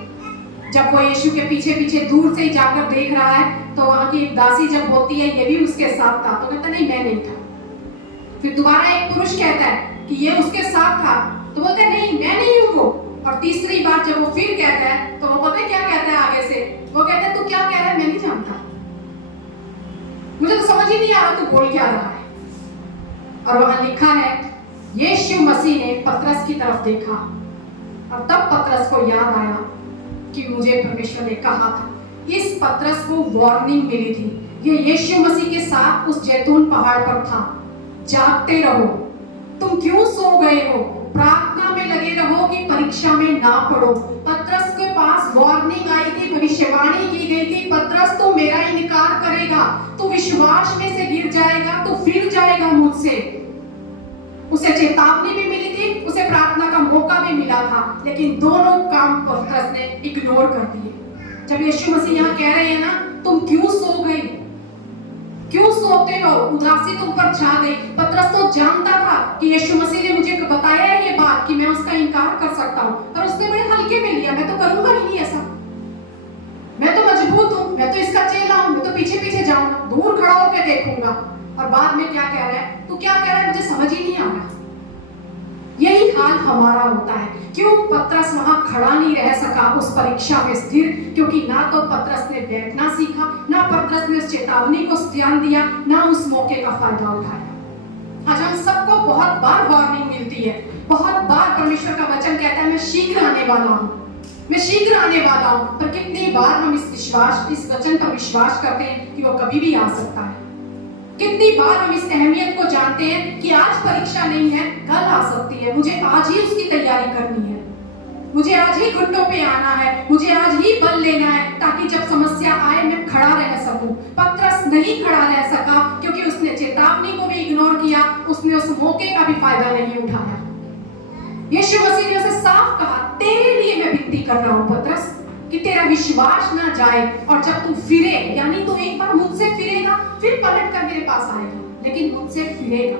जब वो यीशु के पीछे पीछे दूर से ही जाकर देख रहा है, तो वहां की एक दासी जब होती है, ये भी उसके साथ था, तो कहता नहीं, मैं नहीं था। फिर दोबारा एक पुरुष कहता है कि ये उसके साथ था, तो बोलते नहीं, मैं नहीं हूँ वो। और तीसरी बार जब वो फिर कहता है तो वो पता है क्या कहता है आगे से? वो कहता है तू क्या कह रहा है मैं नहीं जानता, मुझे तो समझ ही नहीं आ रहा तू बोल क्या रहा है। और वहां लिखा है यीशु मसीह ने पतरस की तरफ देखा और तब पतरस को याद आया कि मुझे परमेश्वर ने कहा था। इस पतरस को वार्निंग मिली थी, ये यीशु मसीह के साथ उस जैतून पहाड़ पर था। जागते रहो, तुम क्यों सो गए हो? प्रार्थना में लगे रहो कि परीक्षा में ना पड़ो। पतरस के पास वार्निंग आई थी, भविष्यवाणी की गई थी, पतरस तो मेरा इनकार करेगा, तो विश्वास में से गिर जाएगा, तो फिर जाएगा मुझसे। उसे चेतावनी भी मिली थी, उसे प्रार्थना का मौका भी मिला था, लेकिन दोनों काम पतरस ने इग्नोर कर दिए। जब यीशु मसीह यहाँ कह रहे हैं ना तुम क्यों सो गए, क्यों सोते हो, उदासी तुम पर छा गई। पतरस तो जानता था कि यीशु मसीह ने मुझे बताया है ये बात कि मैं उसका इनकार कर सकता हूँ, पर उसने बड़े हल्के में लिया। मैं तो करूंगा ही नहीं ऐसा, मैं तो मजबूत हूँ, मैं तो इसका चेला हूँ, मैं तो पीछे पीछे जाऊंगा, दूर खड़ा होकर देखूंगा। और बाद में क्या कह रहा है, तू क्या कह रहा है, मुझे समझ ही नहीं आ रहा। यही हाल हमारा होता है। क्यों पतरस वहां खड़ा नहीं रह सका उस परीक्षा में स्थिर? क्योंकि ना तो पतरस ने बैठना सीखा, ना पतरस ने उस चेतावनी को ध्यान दिया, ना उस मौके का फायदा उठाया। आज हम सबको बहुत बार वार्निंग मिलती है, बहुत बार परमेश्वर का वचन कहता है मैं शीघ्र आने वाला हूँ, मैं शीघ्र आने वाला हूँ। पर कितनी बार हम इस वचन पर विश्वास करते हैं कि वो कभी भी आ सकता है? कितनी बार हम इस अहमियत को जानते हैं कि आज परीक्षा नहीं है, कल आ सकती है, मुझे आज ही उसकी तैयारी करनी है, मुझे आज ही घुटनों पे आना है, मुझे आज ही बल लेना है, ताकि जब समस्या आए मैं खड़ा रह सकूं। पतरस नहीं खड़ा रह सका क्योंकि उसने चेतावनी को भी इग्नोर किया, उसने उस मौके का भी फायदा नहीं उठाया। यीशु मसीह ने उसे साफ कहा, तेरे लिए मैं विनती कर रहा हूं पतरस, कि तेरा विश्वास ना जाए, और जब तू फिरे, यानी तू एक बार मुझसे फिरेगा फिर पलट कर मेरे पास आएगा, लेकिन मुझसे फिरेगा।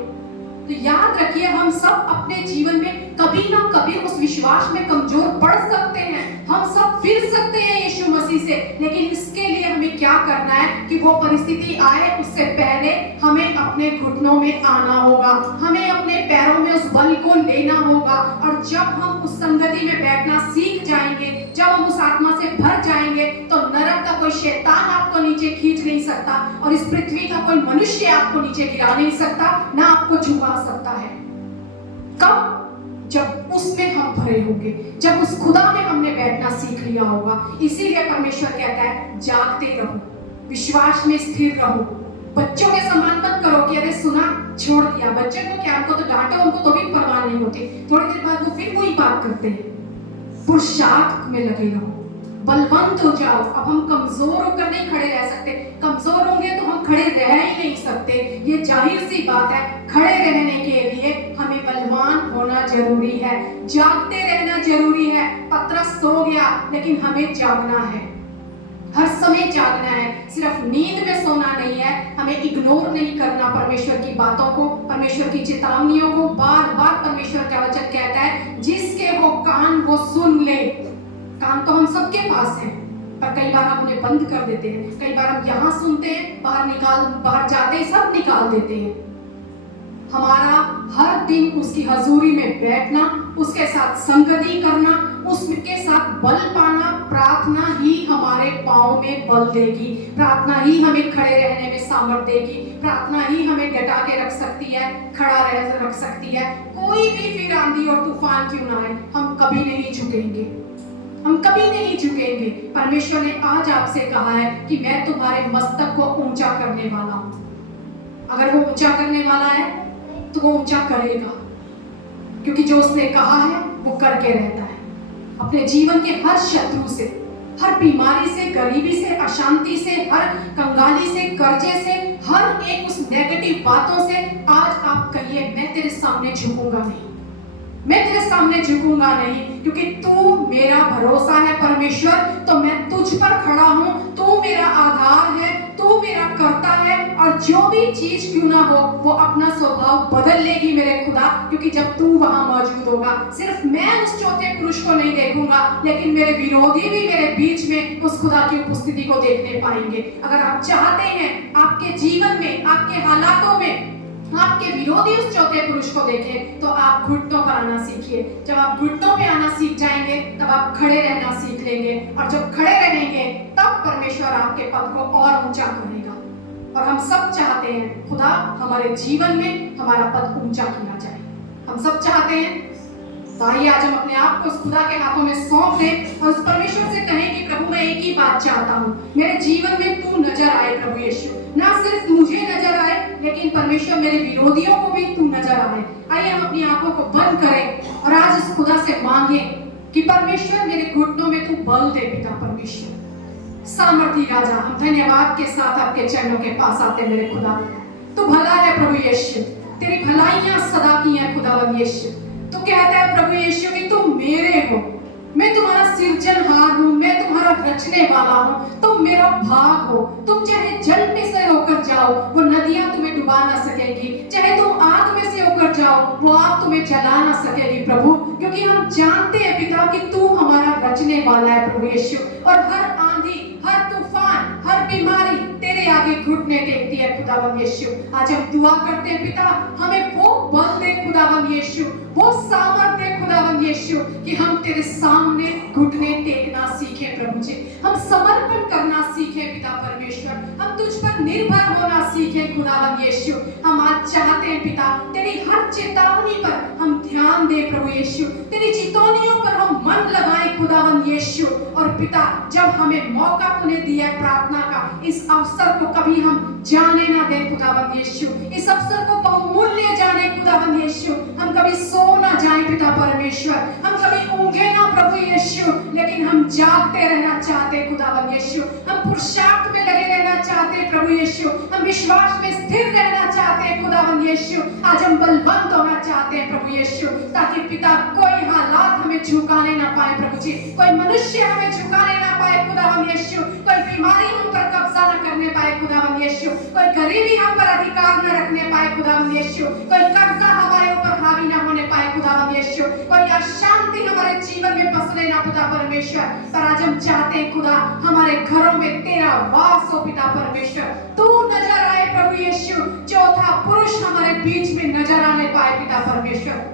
तो याद रखिए हम सब अपने जीवन में कभी ना कभी उस विश्वास में कमजोर पड़ सकते हैं, हम सब फिर सकते हैं यीशु मसीह से, लेकिन इसके लिए हमें क्या करना है कि वो परिस्थिति आए उससे पहले हमें अपने घुटनों में आना होगा, हमें अपने पैरों में उस बल को लेना होगा। और जब हम उस संगति में बैठना सीख जाएंगे, जब हम उस आत्मा से भर जाएंगे, तो नरक का कोई शैतान आपको नीचे खींच नहीं सकता, और इस पृथ्वी का कोई मनुष्य आपको नीचे गिरा नहीं सकता, ना आपको झुका सकता है। कब? जब उसमें हम भरे होंगे, जब उस खुदा में हमने बैठना सीख लिया होगा। इसीलिए परमेश्वर कहता है जागते रहो, विश्वास में स्थिर रहो, बच्चों के समान मत करो कि अरे सुना छोड़ दिया। बच्चे को क्या, उनको तो डांटो, उनको तो भी परवाह नहीं होती, थोड़ी देर बाद वो फिर वही बात करते हैं। पुरुषार्थ में लगे रहो, बलवंत हो जाओ। अब हम कमजोर होकर नहीं खड़े रह सकते, कमजोर होंगे तो हम खड़े रह ही नहीं सकते, ये जाहिर सी बात है। खड़े रहने के लिए हमें बलवान होना जरूरी है, जागते रहना जरूरी है। पतरस सो गया, लेकिन हमें जागना है, हर समय जागना है, सिर्फ नींद में सोना नहीं है। हमें इग्नोर नहीं करना परमेश्वर की बातों को, परमेश्वर की चेतावनियों को। बार बार परमेश्वर का वचन कहता है जिसके हो कान वो सुन ले। कान तो हम सबके पास है, पर कई बार हम उन्हें बंद कर देते हैं। कई बार हम यहाँ सुनते हैं, बाहर जाते हैं सब निकाल देते हैं। हमारा हर दिन उसकी हजूरी में बैठना, उसके साथ संगति करना, उसके साथ बल पाना, प्रार्थना ही हमारे पाँव में बल देगी, प्रार्थना ही हमें खड़े रहने में सामर्थ्य देगी, प्रार्थना ही हमें डटा के रख सकती है, खड़ा रख सकती है। कोई भी फिर आंधी और तूफान क्यों ना आए, हम कभी नहीं झुकेंगे, हम कभी नहीं झुकेंगे। परमेश्वर ने आज आपसे कहा है कि मैं तुम्हारे मस्तक को ऊंचा करने वाला हूँ। अगर वो ऊंचा करने वाला है तो वो ऊंचा करेगा, क्योंकि जो उसने कहा है वो करके रहता है। अपने जीवन के हर शत्रु से, हर बीमारी से, गरीबी से, अशांति से, हर कंगाली से, कर्जे से, हर एक उस नेगेटिव बातों से आज आप कहिए मैं तेरे सामने झुकूंगा नहीं, मैं तेरे सामने झुकूंगा नहीं, क्योंकि तू मेरा भरोसा है परमेश्वर। तो मैं तुझ पर खड़ा हूँ, तू मेरा आधार है, तू मेरा करता है, और जो भी चीज क्यों ना हो वो अपना स्वभाव बदल लेगी मेरे खुदा, क्योंकि जब तू वहां मौजूद होगा सिर्फ मैं उस चौथे पुरुष को नहीं देखूंगा, लेकिन मेरे विरोधी भी मेरे बीच में उस खुदा की उपस्थिति को देखने पाएंगे। अगर आप चाहते हैं आपके जीवन में, आपके हालातों में आपके विरोधी उस चौथे पुरुष को देखे तो आप घुटनों पर आना सीखिए। जब आप घुटनों पे आना सीख जाएंगे तब आप खड़े रहना सीख लेंगे, और जब खड़े रहेंगे तब परमेश्वर आपके पद को और ऊंचा करेगा। और हम सब चाहते हैं खुदा हमारे जीवन में हमारा पद ऊंचा किया जाए, हम सब चाहते हैं। तो आइए आज हम अपने आप को उस खुदा के हाथों में सौंप दें और उस परमेश्वर से कहें कि प्रभु मैं एक ही बात चाहता हूँ, मेरे जीवन में तू नजर आए प्रभु यीशु, ना सिर्फ मुझे नजर आए लेकिन परमेश्वर मेरे विरोधियों को भी तू नजर आए। आइए हम अपनी आंखों को बंद करें और आज इस खुदा से मांगे कि परमेश्वर मेरे घुटनों में तू बल दे पिता परमेश्वर। सामर्थी राजा, हम धन्यवाद के साथ आपके चरणों के पास आते मेरे खुदा। तू भला है प्रभु यीशु, तेरी भलाइयां सदा की हैं खुदावंद यीशु। तू कहता है प्रभु यीशु कि तुम मेरे हो, मैं तुम्हारा सिरजनहार हूँ, मैं तुम्हारा रचने वाला हूँ, तुम मेरा भाग हो। तुम चाहे जल में से होकर जाओ वो नदियां तुम्हें डुबा ना सकेगी, चाहे तुम आग में से होकर जाओ वो आग तुम्हें जला ना सकेगी प्रभु, क्योंकि हम जानते हैं पिता कि तू हमारा रचने वाला है प्रभु यीशु। और हर आंधी, हर तूफान, हर बीमारी तेरे आगे घुटने टेकती है खुदावंद यीशु। आज हम दुआ करते हैं पिता, हमें वो बल दे खुदावंद यीशु, वो सामर्थ दे खुदावंद यीशु कि हम तेरे सामने घुटने टेकना सीखें प्रभु जी, हम समर्पण करना सीखें पिता परमेश्वर, हम तुझ पर निर्भर होना सीखें खुदावंद यीशु। हम आज चाहते हैं पिता तेरी हर चेतावनी पर हम ध्यान दें प्रभु यीशु, तेरी चेतावनियों पर हम मन लगाएं खुदावंद यीशु। और पिता जब हमें मौका तूने दिया है प्रार्थना का, इस अवसर को कभी हम जाने ना दें खुदावंद यीशु, इस अवसर को बहुमूल्य जाने खुदावंद यीशु। हम कभी सो ना जाएं पिता परमेश्वर, हम कभी ऊंघे ना प्रभु यीशु, लेकिन हम जागते रहना चाहते खुदावंद यीशु, हम पुरुषार्थ में लगे रहना चाहते प्रभु यीशु, हम विश्वास में स्थिर रहना चाहते खुदावंद यीशु। आज हम बलवंत होना चाहते हैं प्रभु यीशु, ताकि पिता कोई हालात हमें झुकाने ना पाए प्रभु जी, कोई मनुष्य हमें झुकाने ना पाए खुदावंद यीशु, कोई बीमारी हम पर कब्जा न करने पाए खुदावंद यीशु, कोई गरीबी हम पर अधिकार न रखने पाए खुदावंद यीशु, कोई कर्जा हमारे ऊपर हावी न होने पाए खुदावंद यीशु, कोई अशांति हमारे जीवन में बसने ना पिता परमेश्वर। पर आज हम चाहते हैं खुदा हमारे घरों में तेरा वास हो पिता परमेश्वर, तू नजर आए प्रभु यीशु, चौथा पुरुष हमारे बीच में नजर आने पाए पिता परमेश्वर।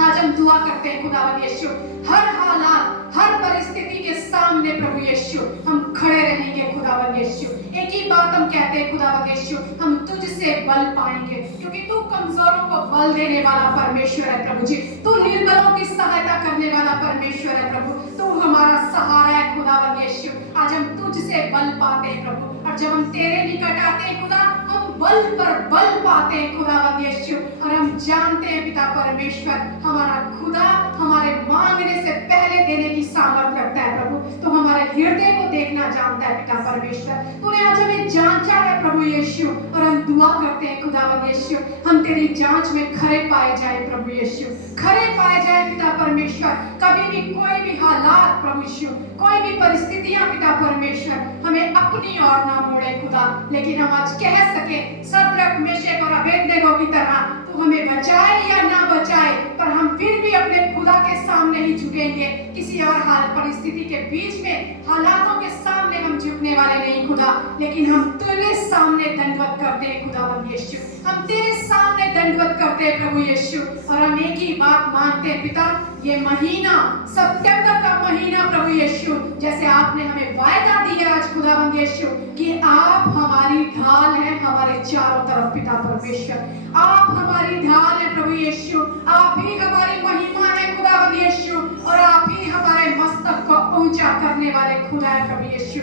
आज हम दुआ करते हैं खुदावंद यीशु, हर हालात, हर परिस्थिति के सामने प्रभु यीशु हम खड़े रहेंगे खुदावंद यीशु। एक ही बात हम कहते हैं खुदावंद यीशु, हम तुझसे बल पाएंगे, क्योंकि तू कमजोरों को बल देने वाला परमेश्वर है प्रभु जी, तू निर्बलों की सहायता करने वाला परमेश्वर है प्रभु, तू हमारा सहारा है खुदावंद यीशु। आज हम तुझसे बल पाते हैं प्रभु, और जब हम तेरे निकट आते हैं खुदा, हम बल पर बल पाते हैं खुदावंद यीशु। और हम जानते हैं पिता परमेश्वर, हमारा खुदा हमारे मांगने से पहले देने की सामर्थ्य रखता है प्रभु, तो हमारे हृदय को देखना जानता है पिता परमेश्वर। तूने आज हमें जांचा है प्रभु यीशु, और हम दुआ करते हैं खुदावंद यीशु, हम तेरी जांच में खरे पाए जाए प्रभु यीशु, खरे पाए जाए पिता परमेश्वर। कभी भी कोई भी हालात प्रभु यीशु, कोई भी परिस्थितियां पिता परमेश्वर हमें अपनी ओर ना मोड़े खुदा, लेकिन हम आज कह सके सद्रक, मेशक और अबेदनगो की तरह, तू हमें बचाए या ना बचाए, पर हम फिर भी अपने खुदा के सामने ही झुकेंगे। किसी और हाल परिस्थिति के बीच में, हालातों के सामने हम झुकने वाले नहीं खुदा, लेकिन हम तेरे सामने दंडवत करते हैं खुदावंद यीशु, हम तेरे सामने दंडवत करते हैं प्रभु यीशु। और हम एक ही बात मांगते हैं पिता, ये महीना सितंबर का महीना प्रभु यीशु, जैसे आपने हमें वायदा दिया आज खुदावंद यीशु कि आप हमारी ढाल हैं हमारे चारों तरफ पिता परमेश्वर, आप हमारी ढाल है प्रभु यीशु, आप ही हमारी महिमा है खुदावंद यीशु, और आप ही हमारे मस्तक को ऊंचा करने वाले खुदा है प्रभु यीशु।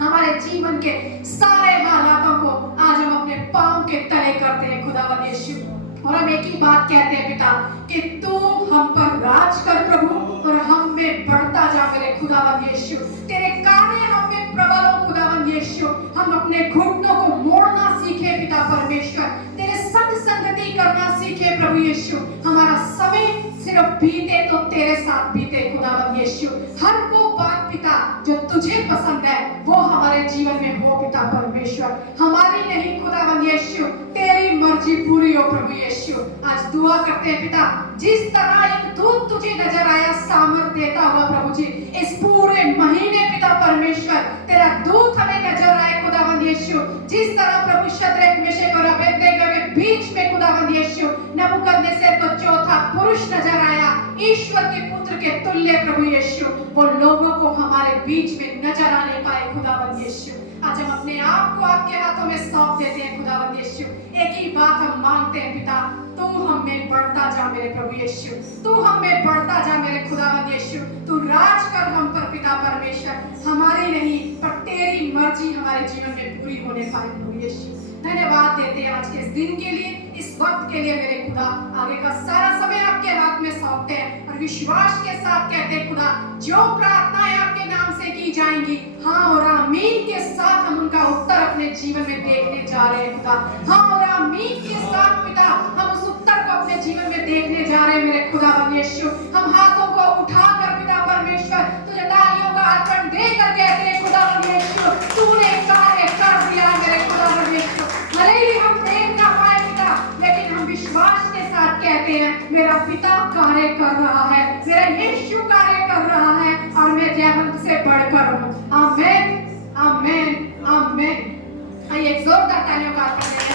हमारे जीवन के सारे हालातों को आज हम अपने पांव के तले करते हैं खुदावंद यीशु, और हम एक ही बात कहते हैं पिता कि तू हम पर राज कर प्रभु, और हम में बढ़ता जा मेरे खुदावंद यीशु, तेरे कार्य हम में प्रबल हो खुदावंद यीशु। हम अपने घुटनों को मोड़ना सीखे पिता परमेश्वर, तेरे संग संगति करना सीखे प्रभु यीशु। हमारा समय सिर्फ बीते तो तेरे साथ बीते खुदावंद यीशु, हर वो बात पिता जो तुझे पसंद है वो हमारे जीवन में हो पिता परमेश्वर, हमारी नहीं खुदावंद यीशु, तेरी मर्जी पूरी हो प्रभु यीशु। आज दुआ करते हैं पिता, जिस तरह एक दूत तुझे नजर आया सामर्थ देता हुआ प्रभु जी, इस पूरे महीने पिता परमेश्वर तेरा दूत हमें नजर आए खुदावंद यीशु, जिस तरह प्रभु शद्रक, मेशक और अबेदनगो के बीच में खुदावंद पुरुष नजर आया, ईश्वर के पुत्र के तुल्य प्रभु यीशु, वो लोगों को हमारे बीच में नजर आने पाए खुदावंद यीशु। आज हम अपने आप को आपके हाथों में सौंप देते हैं खुदावंद यीशु। एक ही बात हम मांगते हैं पिता, तू हम में बढ़ता जा मेरे प्रभु यीशु, तू हम में बढ़ता जा मेरे खुदावंद यीशु। तू राज कर हम पर पिता परमेश्वर, हमारी नहीं पर तेरी मर्जी हमारे जीवन में पूरी होने पाए प्रभु यीशु। धन्यवाद देते हैं आज के इस दिन के लिए, इस वक्त के लिए मेरे खुदा। आगे का सारा समय आपके हाथ में सौंपते हैं और विश्वास के साथ कहते हैं खुदा, जो प्रार्थनाएं आपके नाम से की जाएंगी, हाँ और आमीन के साथ हम उनका उत्तर अपने जीवन में देखने जा रहे हैं खुदा। हाँ और आमीन के साथ पिता हम उस उत्तर को अपने जीवन में देखने जा रहे हैं मेरे खुदा यीशु। हम हाथों को उठाकर पिता परमेश्वर तुझे तालियों का अर्पण देकर कहते हैं खुदा यीशु, तूने कार्य कर दिया मेरे खुदा यीशु। भले ही हम देख ना पाए पिता, लेकिन हम विश्वास के साथ कहते हैं मेरा पिता कार्य कर रहा है, मेरा यीशु कार्य कर रहा है और मैं जयवंत से बढ़कर हूँ। आमीन आमीन आमीन। आइए जोरदार तालियों का अर्पण